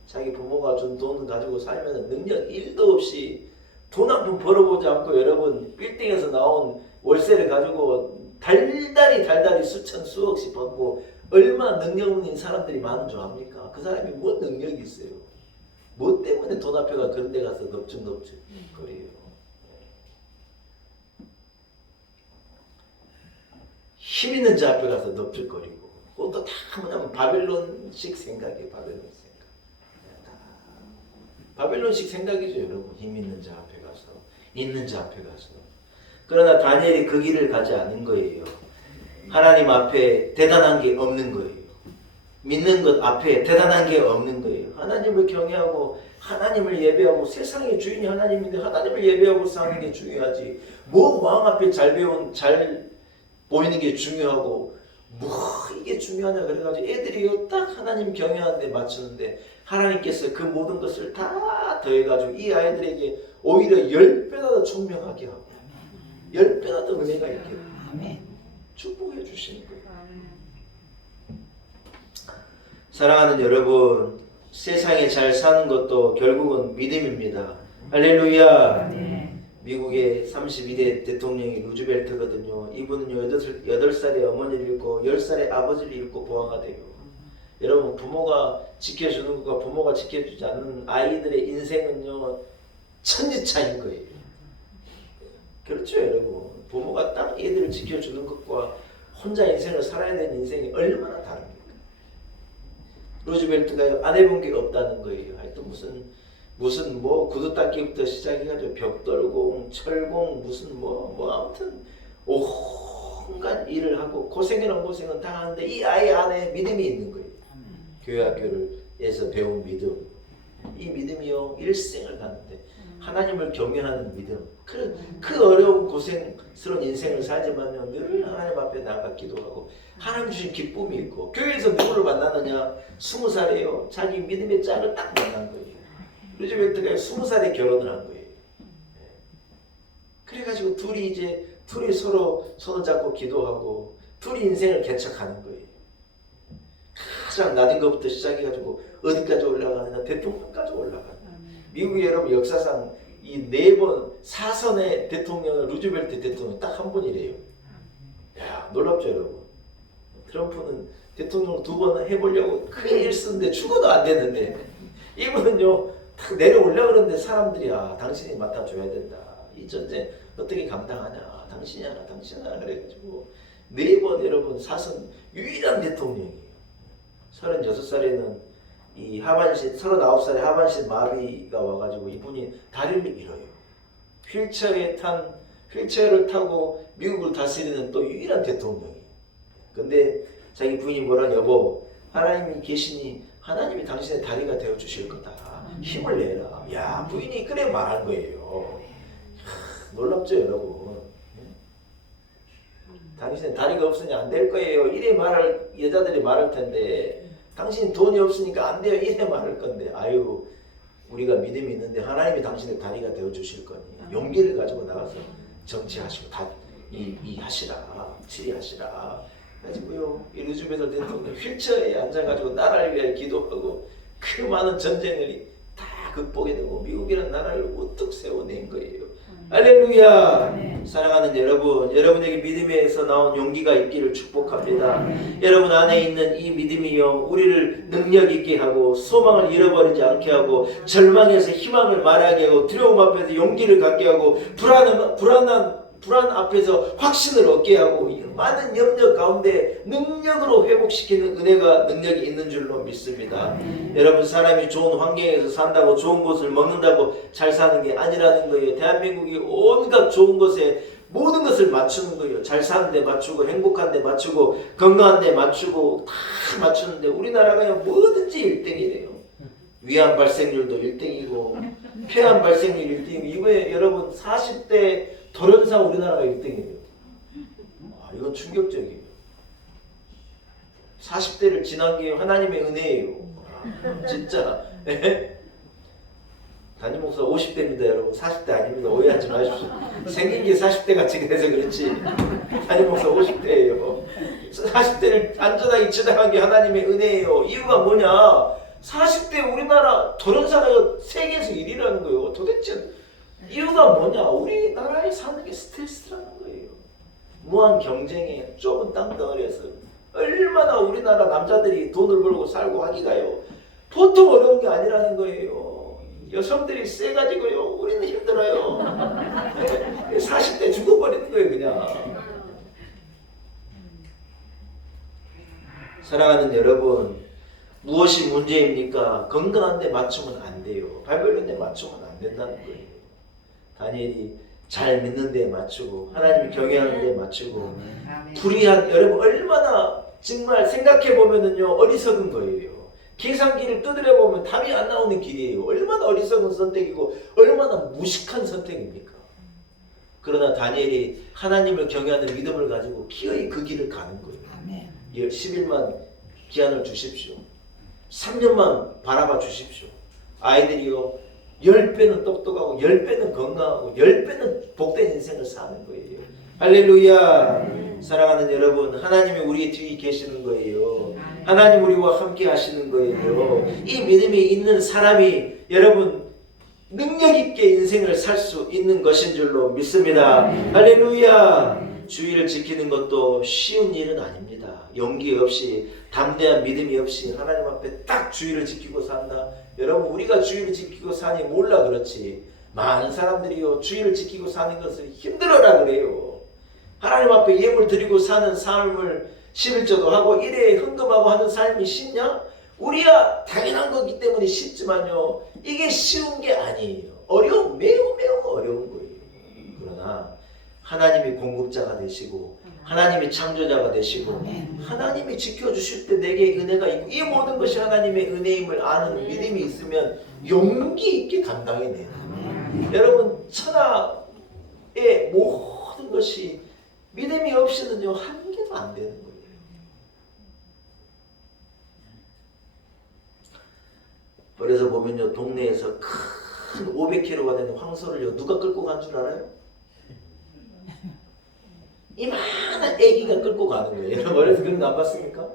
자기 부모가 준 돈을 가지고 살면 능력 1도 없이 돈 한 푼 벌어보지 않고 여러분 빌딩에서 나온 월세를 가지고 달달이 수천 수억씩 받고 얼마나 능력 없는 사람들이 많은 줄 압니까? 그 사람이 뭔 능력이 있어요? 뭐 때문에 돈 앞에가 그런 데 가서 넙죽넙죽 거려요. 힘 있는 자 앞에 가서 넙죽거리고 그것도 다 뭐냐면 바벨론식 생각이에요. 바벨론 생각. 바벨론식 생각이죠. 여러분 힘 있는 자 앞에 가서 있는 자 앞에 가서. 그러나 다니엘이 그 길을 가지 않은 거예요. 하나님 앞에 대단한 게 없는 거예요. 믿는 것 앞에 대단한 게 없는 거예요. 하나님을 경외하고 하나님을 예배하고 세상의 주인이 하나님인데 하나님을 예배하고 사는 게 중요하지. 뭐 왕 앞에 잘 보이는 게 중요하고 뭐 이게 중요하냐 그래가지고 애들이 딱 하나님 경외하는 데 맞추는데 하나님께서 그 모든 것을 다 더해가지고 이 아이들에게 오히려 10배나 더 총명하게 하고 10배나 더 은혜가 있게 축복해 주시는 거예요. 사랑하는 여러분, 세상에 잘 사는 것도 결국은 믿음입니다. 할렐루야. 미국의 32대 대통령이 루즈벨트거든요. 이분은요 8살에 어머니를 잃고 10살에 아버지를 잃고 부화가 돼요. 여러분 부모가 지켜주는 것과 부모가 지켜주지 않는 아이들의 인생은요 천지차이인 거예요. 그렇죠 여러분. 부모가 딱 애들을 지켜주는 것과 혼자 인생을 살아야 되는 인생이 얼마나 다릅니까? 루즈벨트가 안 해본 게 없다는 거예요. 하여튼 무슨 뭐 구두 닦기부터 시작해가지고 벽돌공, 철공, 무슨 뭐 아무튼 온갖 일을 하고 고생이란 고생은 다 하는데 이 아이 안에 믿음이 있는 거예요. 교회 학교에서 배운 믿음. 이 믿음이요 일생을 가는데 하나님을 경외하는 믿음. 그 어려운 고생스러운 인생을 살지만요 늘 하나님 앞에 나가 기도하고 하나님 주신 기쁨이 있고 교회에서 누구를 만나느냐 20살이에요. 자기 믿음의 짝을 딱 만난 거예요. 루즈벨트가 20살에 결혼을 한 거예요. 그래가지고 둘이 서로 손을 잡고 기도하고 둘이 인생을 개척하는 거예요. 가장 낮은 것부터 시작해가지고 어디까지 올라가느냐, 대통령까지 올라가는. 미국의 여러분 역사상 이 4번 4선의 대통령은 루즈벨트 대통령 딱 한 분이래요. 야, 놀랍죠 여러분. 트럼프는 대통령 2번 해보려고 크게 일쓰는데 죽어도 안 되는데 이분은요 딱 내려오려고 그러는데 사람들이 당신이 맡아줘야 된다. 이 전쟁 어떻게 감당하냐. 당신이 하나 그래가지고 4번 여러분 4선 유일한 대통령이에요. 36살에는 이 하반신 39살에 하반신 마비가 와가지고 이분이 다리를 잃어요. 휠체어를 타고 미국을 다스리는 또 유일한 대통령이에요. 근데 자기 부인이 뭐라 여보 하나님이 계시니 하나님이 당신의 다리가 되어 주실 거다. 힘을 내라. 야 부인이 그래 말한 거예요. 놀랍죠 여러분. 당신은 다리가 없으니 안 될 거예요. 이래 말할 여자들이 말할 텐데 당신 돈이 없으니까 안 돼요. 이래 말할 건데 아유 우리가 믿음이 있는데 하나님이 당신의 다리가 되어 주실 거니 용기를 가지고 나가서 정치하시고 하시라 치리하시라. 가지고요 이 루즈벨트 대통령 휠체어에 앉아가지고 나라를 위하여 기도하고 그 많은 전쟁을 다 극복해 내고 미국이라는 나라를 우뚝 세워낸 거예요. 할렐루야. 사랑하는 여러분, 여러분에게 믿음에서 나온 용기가 있기를 축복합니다. 여러분 안에 있는 이 믿음이요 우리를 능력 있게 하고 소망을 잃어버리지 않게 하고 절망에서 희망을 말하게 하고 두려움 앞에서 용기를 갖게 하고 불안 앞에서 확신을 얻게 하고 많은 염려 가운데 능력으로 회복시키는 은혜가 능력이 있는 줄로 믿습니다. 여러분 사람이 좋은 환경에서 산다고 좋은 것을 먹는다고 잘 사는 게 아니라는 거예요. 대한민국이 온갖 좋은 것에 모든 것을 맞추는 거예요. 잘 사는 데 맞추고 행복한 데 맞추고 건강한 데 맞추고 다 맞추는데 우리나라가 뭐든지 1등이래요. 위암 발생률도 1등이고 폐암 발생률 1등이고 이번에 여러분 40대 돌연상 우리나라가 1등이에요. 이건 충격적이에요. 40대를 지난 게 하나님의 은혜예요. 진짜. 담임 목사 50대입니다 여러분. 40대 아닙니다. 오해하지 마십시오. 생긴 게 40대 같이 그래서 그렇지. 담임 목사 50대예요. 40대를 안전하게 지나간 게 하나님의 은혜예요. 이유가 뭐냐? 40대 우리나라 돌연사가 세계에서 1위라는 거예요. 도대체 이유가 뭐냐? 우리나라에 사는 게 스트레스라는 거예요. 무한 경쟁에 좁은 땅덩어리에서 얼마나 우리나라 남자들이 돈을 벌고 살고 하기가요. 보통 어려운 게 아니라는 거예요. 여성들이 세가지고요. 우리는 힘들어요. 40대 죽어버리는 거예요 그냥. 사랑하는 여러분 무엇이 문제입니까? 건강한 데 맞추면 안 돼요. 발별된 데 맞추면 안 된다는 거예요. 다니엘이 잘 믿는 데 맞추고 하나님이 경외하는 데 맞추고 불의한 여러분 얼마나 정말 생각해 보면은요 어리석은 거예요. 계산기를 두드려 보면 답이 안 나오는 길이에요. 얼마나 어리석은 선택이고 얼마나 무식한 선택입니까? 그러나 다니엘이 하나님을 경외하는 믿음을 가지고 기어이 그 길을 가는 거예요. 10일만 기한을 주십시오. 3년만 바라봐 주십시오. 아이들이요 10배는 똑똑하고 10배는 건강하고 10배는 복된 인생을 사는 거예요. 할렐루야. 사랑하는 여러분 하나님이 우리 뒤에 계시는 거예요. 하나님 우리와 함께 하시는 거예요. 이 믿음이 있는 사람이 여러분 능력 있게 인생을 살 수 있는 것인 줄로 믿습니다. 할렐루야. 주의를 지키는 것도 쉬운 일은 아닙니다. 용기 없이 담대한 믿음이 없이 하나님 앞에 딱 주의를 지키고 산다. 여러분 우리가 주의를 지키고 사니 몰라 그렇지 많은 사람들이요 주의를 지키고 사는 것을 힘들어라 그래요. 하나님 앞에 예물 드리고 사는 삶을 11조도 하고 일에 헌금하고 하는 삶이 쉽냐? 우리야 당연한 거기 때문에 쉽지만요 이게 쉬운 게 아니에요. 매우 어려운 거예요. 그러나 하나님이 공급자가 되시고 하나님이 창조자가 되시고 하나님이 지켜주실 때 내게 은혜가 있고 이 모든 것이 하나님의 은혜임을 아는 믿음이 있으면 용기 있게 감당해내요. 여러분 천하의 모든 것이 믿음이 없이는요 한 개도 안 되는 거예요. 그래서 보면요 동네에서 큰 큰 500kg가 되는 황소를요 누가 끌고 간 줄 알아요? 이만한 애기가 끌고 가는 거예요. 여러분 어려서 그런 거 안 봤습니까?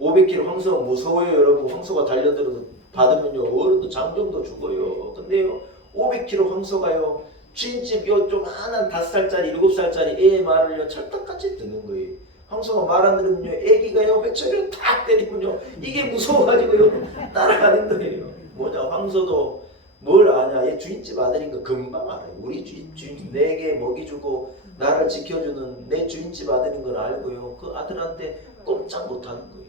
500kg 황소가 무서워요 여러분. 황소가 달려들어도 받으면요 어른도 장정도 죽어요. 근데요 500kg 황소가요 주인집 요 조만한 5살짜리 7살짜리 애의 말을요 철떡같이 듣는 거예요. 황소가 말 안 들으면요 애기가요 회초리로 탁 때리면요 이게 무서워가지고요 따라가는 거예요. 뭐냐 황소도 뭘 아냐 얘 주인집 아들인 거 금방 알아요. 우리 주인집 내게 먹이 주고 나를 지켜주는 내 주인집 아들인 걸 알고요 그 아들한테 꼼짝 못하는 거예요.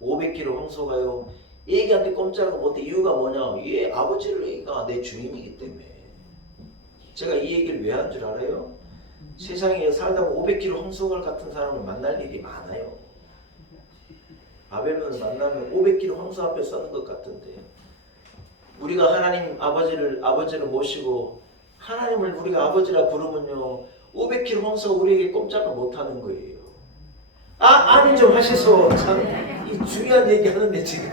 500kg 황소가요 애기한테 꼼짝을 못해. 이유가 뭐냐 얘 아버지를 애기가 내 주인이기 때문에. 제가 이 얘기를 왜 한 줄 알아요? 세상에 살다 500kg 황소걸 같은 사람을 만날 일이 많아요. 바벨론을 만나면 500kg 황소 앞에 서는 것 같은데 우리가 하나님 아버지를 모시고 하나님을 우리가 아버지라 부르면요 500kg 황소가 우리에게 꼼짝을 못하는 거예요. 아니 좀 하시소. 참 이 중요한 얘기 하는데 지금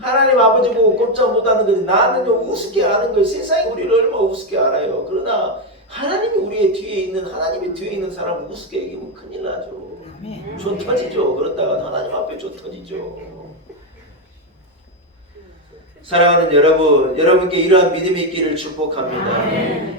하나님 아버지 보고 꼼짝 못하는 거지. 나는요 우습게 아는 거예요. 세상이 우리를 얼마나 우습게 알아요. 그러나 하나님이 우리의 뒤에 있는 하나님의 뒤에 있는 사람을 우습게 얘기하면 큰일 나죠. 조 터지죠. 그러다가 하나님 앞에 조 터지죠. 사랑하는 여러분, 여러분께 이러한 믿음이 있기를 축복합니다.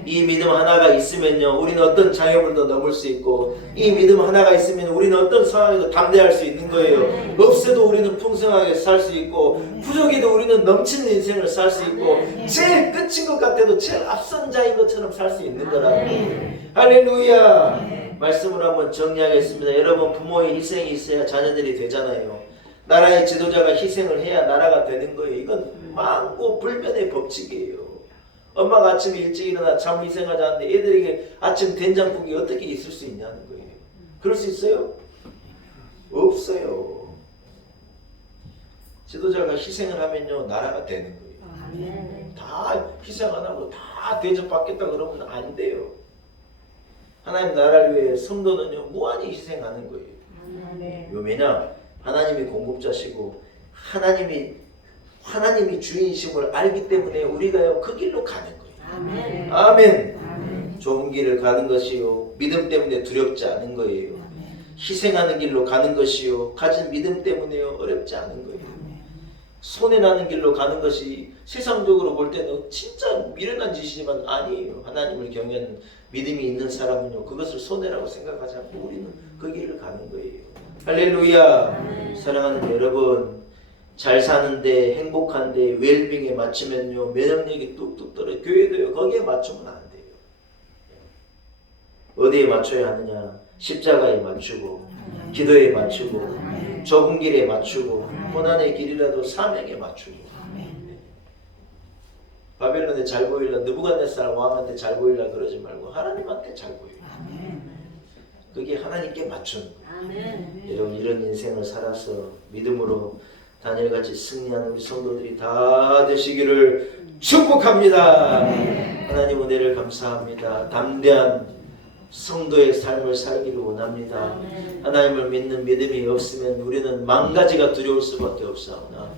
이 믿음 하나가 있으면요 우리는 어떤 장애물도 넘을 수 있고 이 믿음 하나가 있으면 우리는 어떤 상황에도 담대할 수 있는 거예요. 없어도 우리는 풍성하게 살 수 있고 부족해도 우리는 넘치는 인생을 살 수 있고 제일 끝인 것 같아도 제일 앞선 자인 것처럼 살 수 있는 거라는 거예요. 할렐루야. 말씀을 한번 정리하겠습니다. 여러분 부모의 희생이 있어야 자녀들이 되잖아요. 나라의 지도자가 희생을 해야 나라가 되는 거예요. 이건 만고 불변의 법칙이에요. 엄마가 아침에 일찍 일어나 참 희생하지 않는데 애들에게 아침 된장국이 어떻게 있을 수 있냐는 거예요. 그럴 수 있어요? 없어요. 지도자가 희생을 하면요 나라가 되는 거예요. 다 희생 안 하고 다 대접받겠다 그러면 안 돼요. 하나님 나라를 위해 성도는요 무한히 희생하는 거예요. 왜냐? 하나님이 공급자시고 하나님이 주인이심을 알기 때문에 우리가요 그 길로 가는 거예요. 아멘. 좋은 길을 가는 것이요 믿음 때문에 두렵지 않은 거예요. 희생하는 길로 가는 것이요 가진 믿음 때문에요 어렵지 않은 거예요. 손해나는 길로 가는 것이 세상적으로 볼 때는 진짜 미련한 짓이지만 아니에요. 하나님을 경외하는 믿음이 있는 사람은요 그것을 손해라고 생각하지 않고 우리는 그 길을 가는 거예요. 할렐루야. 사랑하는 여러분 잘 사는데 행복한데 웰빙에 맞추면요 면역력이 뚝뚝 떨어져요. 교회도요 거기에 맞추면 안 돼요. 어디에 맞춰야 하느냐? 십자가에 맞추고 기도에 맞추고 좁은 길에 맞추고 고난의 길이라도 사명에 맞추고. 바벨론에 잘 보일라 느부갓네살 왕한테 잘 보일라 그러지 말고 하나님한테 잘 보일라. 그게 하나님께 맞추는 거예요. 여러분 이런 인생을 살아서 믿음으로 다니엘같이 승리하는 우리 성도들이 다 되시기를 축복합니다. 하나님 은혜를 감사합니다. 담대한 성도의 삶을 살기를 원합니다. 하나님을 믿는 믿음이 없으면 우리는 망가지가 두려울 수밖에 없사오나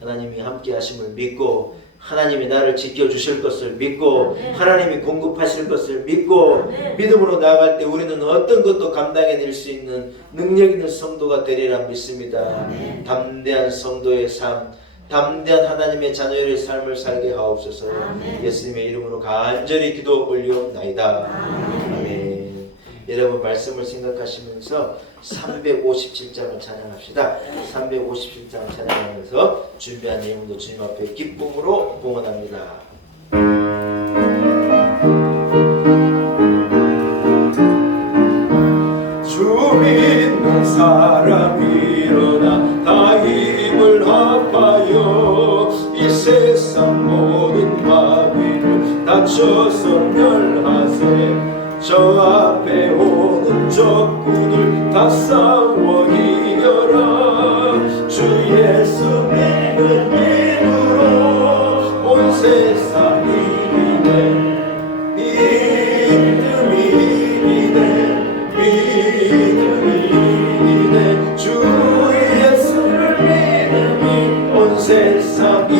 하나님이 함께 하심을 믿고 하나님이 나를 지켜주실 것을 믿고 하나님이 공급하실 것을 믿고 믿음으로 나아갈 때 우리는 어떤 것도 감당해낼 수 있는 능력 있는 성도가 되리라 믿습니다. 담대한 성도의 삶, 담대한 하나님의 자녀의 삶을 살게 하옵소서. 예수님의 이름으로 간절히 기도 올리옵나이다. 아멘. 여러분 말씀을 생각하시면서 357장을 찬양합시다. 357장을 찬양하면서 준비한 내용도 주님 앞에 기쁨으로 봉헌합니다. 주 믿는 사람 일어나 다 힘을 합하여 이 세상 모든 마귀를 다쳐서 멸하세. 저 앞에 오는 적군을 다 싸워 이겨라. 주 예수 믿는 믿음으로 온 세상이 이기네. 믿음이 이기네. 믿음이 이기네. 주 예수를 믿음이 온 세상이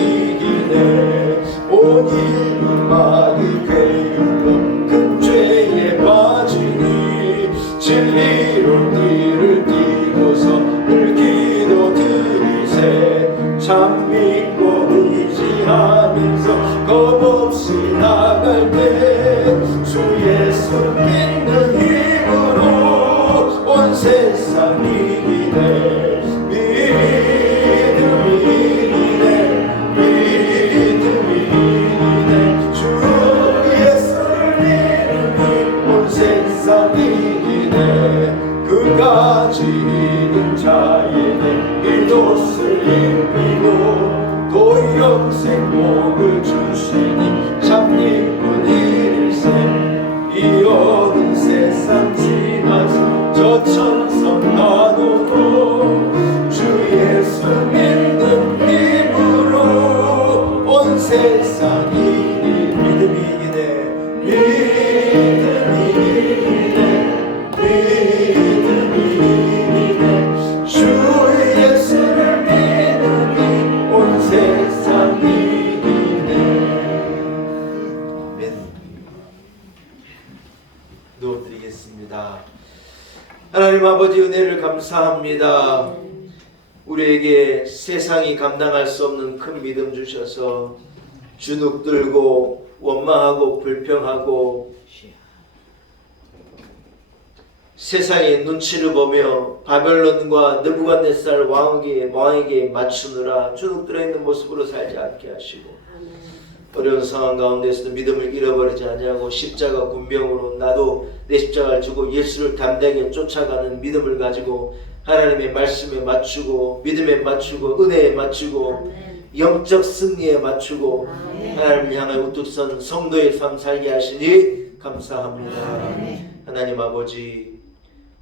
이룬 일을 띄고서 늘 기도드리세 참 믿고 의지하면서 겁없이 나갈 때 주 예수 믿는 힘으로 온 세상 이기네 믿음이 이기네 믿음이 이기네 주 예수를 믿음이 온 세상 이기네 그까지 이긴 자에게 이 돛을 입히고 또 영생 복을 주시니 참 기쁜 일일세 이 어두운 세상 지나서 저 천성 나누고 주 예수 믿는 힘으로 온 세상이 믿음이 이기네 믿음이 이기네 믿음이 이기네 주 예수를 믿음이 온 세상이 이기네 아멘. 누워드리겠습니다. 하나님 아버지 은혜를 감사합니다. 우리에게 세상이 감당할 수 없는 큰 믿음 주셔서 주눅 들고 원망하고 불평하고 세상의 눈치를 보며 바벨론과 느부갓네살 왕에게 맞추느라 주눅 들어있는 모습으로 살지 않게 하시고 어려운 상황 가운데서도 믿음을 잃어버리지 아니하고 십자가 군병으로 나도 내 십자가를 지고 예수를 담대하게 쫓아가는 믿음을 가지고 하나님의 말씀에 맞추고 믿음에 맞추고 은혜에 맞추고 영적 승리에 맞추고 하나님을 향하여 우뚝 선 성도의 삶 살게 하시니 감사합니다. 하나님 아버지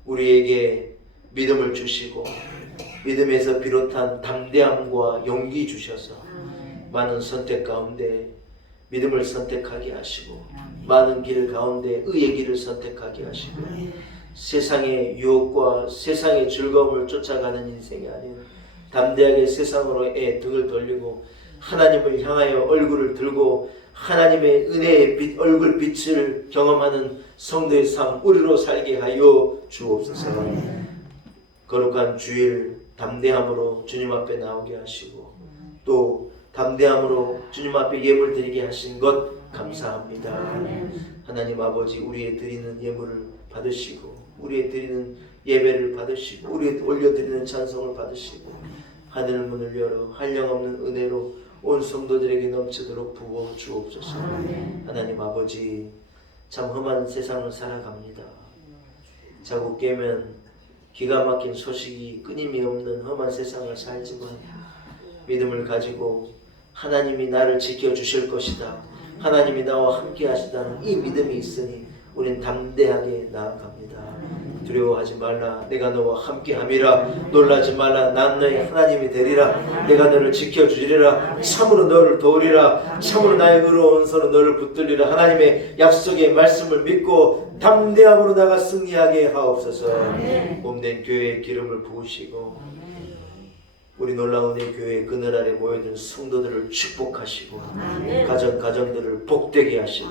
우리에게 믿음을 주시고 믿음에서 비롯한 담대함과 용기 주셔서 많은 선택 가운데 믿음을 선택하게 하시고 많은 길 가운데 의의 길을 선택하게 하시고 세상의 유혹과 세상의 즐거움을 쫓아가는 인생이 아닌 담대하게 세상으로의 등을 돌리고 하나님을 향하여 얼굴을 들고 하나님의 은혜의 빛, 얼굴 빛을 경험하는 성도의 삶 우리로 살게 하여 주옵소서. 거룩한 주일 담대함으로 주님 앞에 나오게 하시고 또 담대함으로 주님 앞에 예물 드리게 하신 것 감사합니다. 하나님 아버지 우리의 드리는 예물을 받으시고 우리의 드리는 예배를 받으시고 우리의 올려드리는 찬송을 받으시고 하늘 문을 열어 한량없는 은혜로 온 성도들에게 넘치도록 부어 주옵소서. 하나님 아버지 참 험한 세상을 살아갑니다. 자고 깨면 기가 막힌 소식이 끊임이 없는 험한 세상을 살지만 믿음을 가지고 하나님이 나를 지켜주실 것이다. 하나님이 나와 함께 하시다는 이 믿음이 있으니 우린 담대하게 나아갑니다. 두려워하지 말라. 내가 너와 함께 함이라. 놀라지 말라. 난 너의 하나님이 되리라. 내가 너를 지켜주리라. 참으로 너를 도우리라. 참으로 나의 의로운 손으로 너를 붙들리라. 하나님의 약속의 말씀을 믿고 담대함으로 나가 승리하게 하옵소서. 몸된 교회의 기름을 부으시고 우리 놀라운 이 교회 그늘 아래 모여든 성도들을 축복하시고 가정들을 복되게 하시고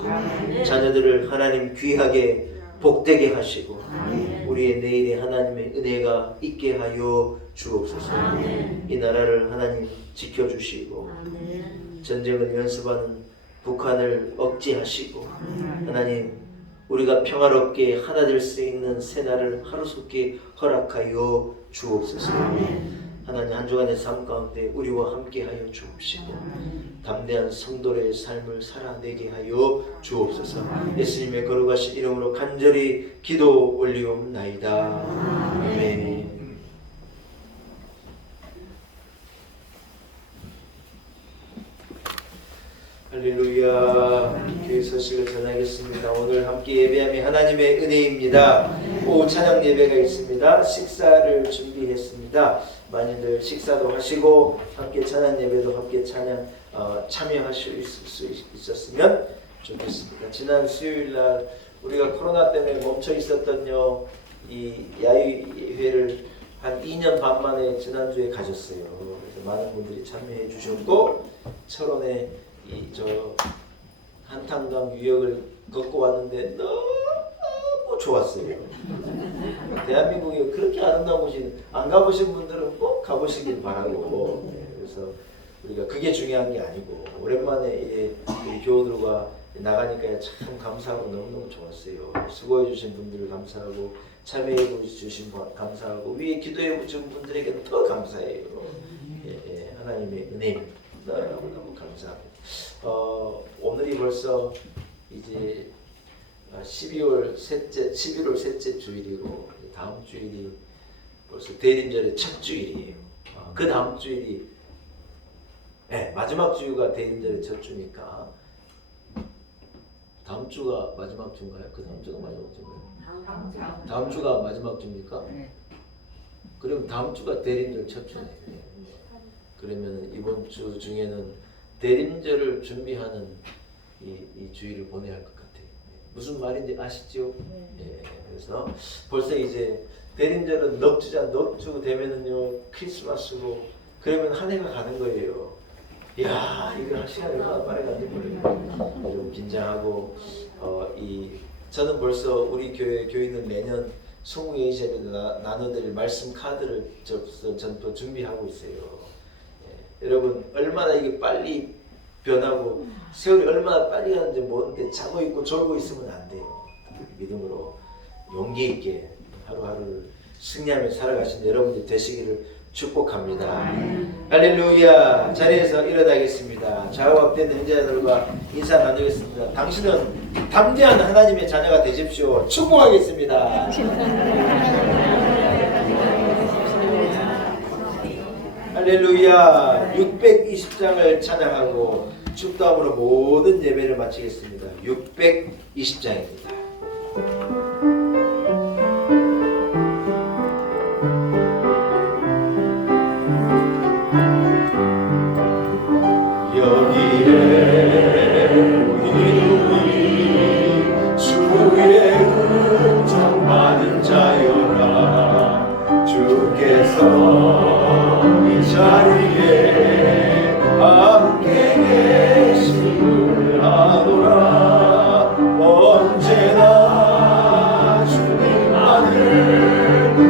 자녀들을 하나님 귀하게 복되게 하시고 우리의 내일에 하나님의 은혜가 있게 하여 주옵소서. 이 나라를 하나님 지켜주시고 전쟁을 연습하는 북한을 억제하시고 하나님 우리가 평화롭게 하나 될 수 있는 새날을 하루속히 허락하여 주옵소서. 하나님 한 주간의 삶 가운데 우리와 함께하여 주옵시고 담대한 성도의 삶을 살아내게 하여 주옵소서. 예수님의 거룩하신 이름으로 간절히 기도 올리옵나이다. 아멘. 할렐루야. 교회 소식을 전하겠습니다. 오늘 함께 예배함이 하나님의 은혜입니다. 오후 찬양 예배가 있습니다. 식사를 준비했습니다. 많이들 식사도 하시고 함께 찬양 예배도 함께 참여하실 수 있었으면 좋겠습니다. 지난 수요일날 우리가 코로나 때문에 멈춰 있었던 이 야유회를 한 2년 반 만에 지난주에 가졌어요. 그래서 많은 분들이 참여해 주셨고 철원에 한탄강 유역을 걷고 왔는데 너무 좋았어요. 대한민국이 그렇게 아름다운 곳이 안 가보신 분들은 꼭 가보시길 바라고 그래서 우리가 그게 중요한 게 아니고 오랜만에 우리 교우들과 나가니까 참 감사하고 너무너무 좋았어요. 수고해 주신 분들 감사하고 참여해 주신 분 감사하고 위에 기도해 주신 분들에게는 더 감사해요. 하나님의 은혜 너무 감사합니다. 오늘이 벌써 이제 11월 셋째 주일이고 다음 주일이 벌써 대림절의 첫 주일이에요. 그 다음 주일이 마지막 주가 대림절의 첫 주니까 다음 주가 마지막 주인가요? 그 다음 주가 마지막 주인가요? 다음 주가 마지막 주입니까? 그럼 다음 주가 대림절 첫 주네요. 그러면 이번 주 중에는 대림절을 준비하는 이 주일을 보내야 할 것 같아요. 무슨 말인지 아시죠? 그래서 벌써 이제 대림절은 넉 주 되면은요 크리스마스고 그러면 한 해가 가는 거예요. 이야 이거 시간이 얼마나 빨리 가는지 모르겠어요. 좀 긴장하고 저는 벌써 우리 교회는 매년 송구의 예배를 나눠드릴 말씀 카드를 전 또 준비하고 있어요. 여러분 얼마나 이게 빨리 변하고 세월이 얼마나 빨리 가는지 모르는데 자고 있고 졸고 있으면 안 돼요. 믿음으로 용기 있게 하루하루를 승리하며 살아가신 여러분들 되시기를 축복합니다. 할렐루야. 자리에서 일어나겠습니다. 좌우앞에 있는 형제들과 인사 나누겠습니다. 당신은 담대한 하나님의 자녀가 되십시오. 축복하겠습니다. 할렐루야. 620장을 찬양하고 축도함으로 모든 예배를 마치겠습니다. 620장입니다. 이 자리에 함께 계심을 아노라. 언제나 주님만을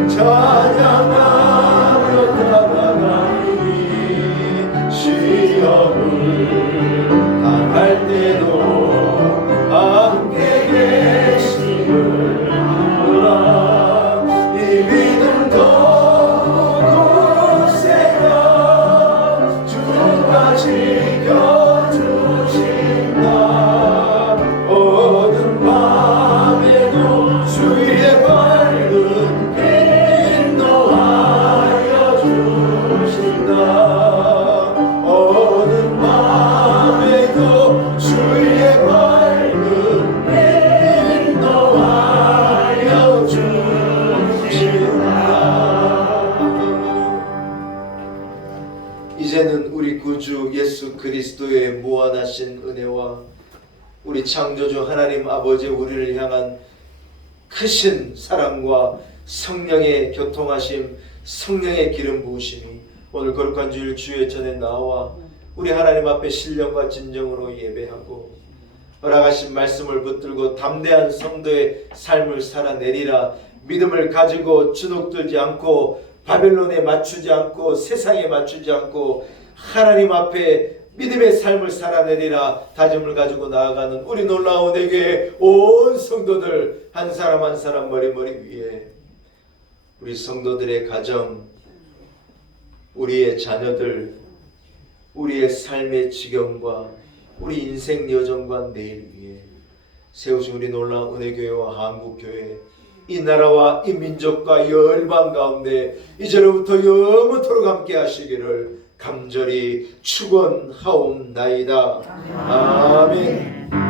찬양하며 따라가니 시험을 당할 때도 함께 계심을 아노라. 이 믿음도 지켜주신다. 어두운 밤에도 주의 밝은 빛 인도하여 주신다. 어두운 밤에도 주의 밝은 빛 인도하여 주신다. 이제는 우리 구주 예수 그리스도의 무한하신 은혜와 우리 창조주 하나님 아버지 우리를 향한 크신 사랑과 성령의 교통하심, 성령의 기름 부으심이 오늘 거룩한 주일 주의 전에 나와 우리 하나님 앞에 신령과 진정으로 예배하고 허락하신 말씀을 붙들고 담대한 성도의 삶을 살아내리라. 믿음을 가지고 주눅들지 않고 바벨론에 맞추지 않고 세상에 맞추지 않고 하나님 앞에 믿음의 삶을 살아내리라 다짐을 가지고 나아가는 우리 놀라운 내게 온 성도들 한 사람 한 사람 머리 위에 우리 성도들의 가정, 우리의 자녀들, 우리의 삶의 지경과 우리 인생 여정과 내일 위에 세우신 우리 놀라운 은혜교회와 한국교회, 이 나라와 이 민족과 열방 가운데 이제로부터 영원토록 함께 하시기를 간절히 축원하옵나이다. 아멘.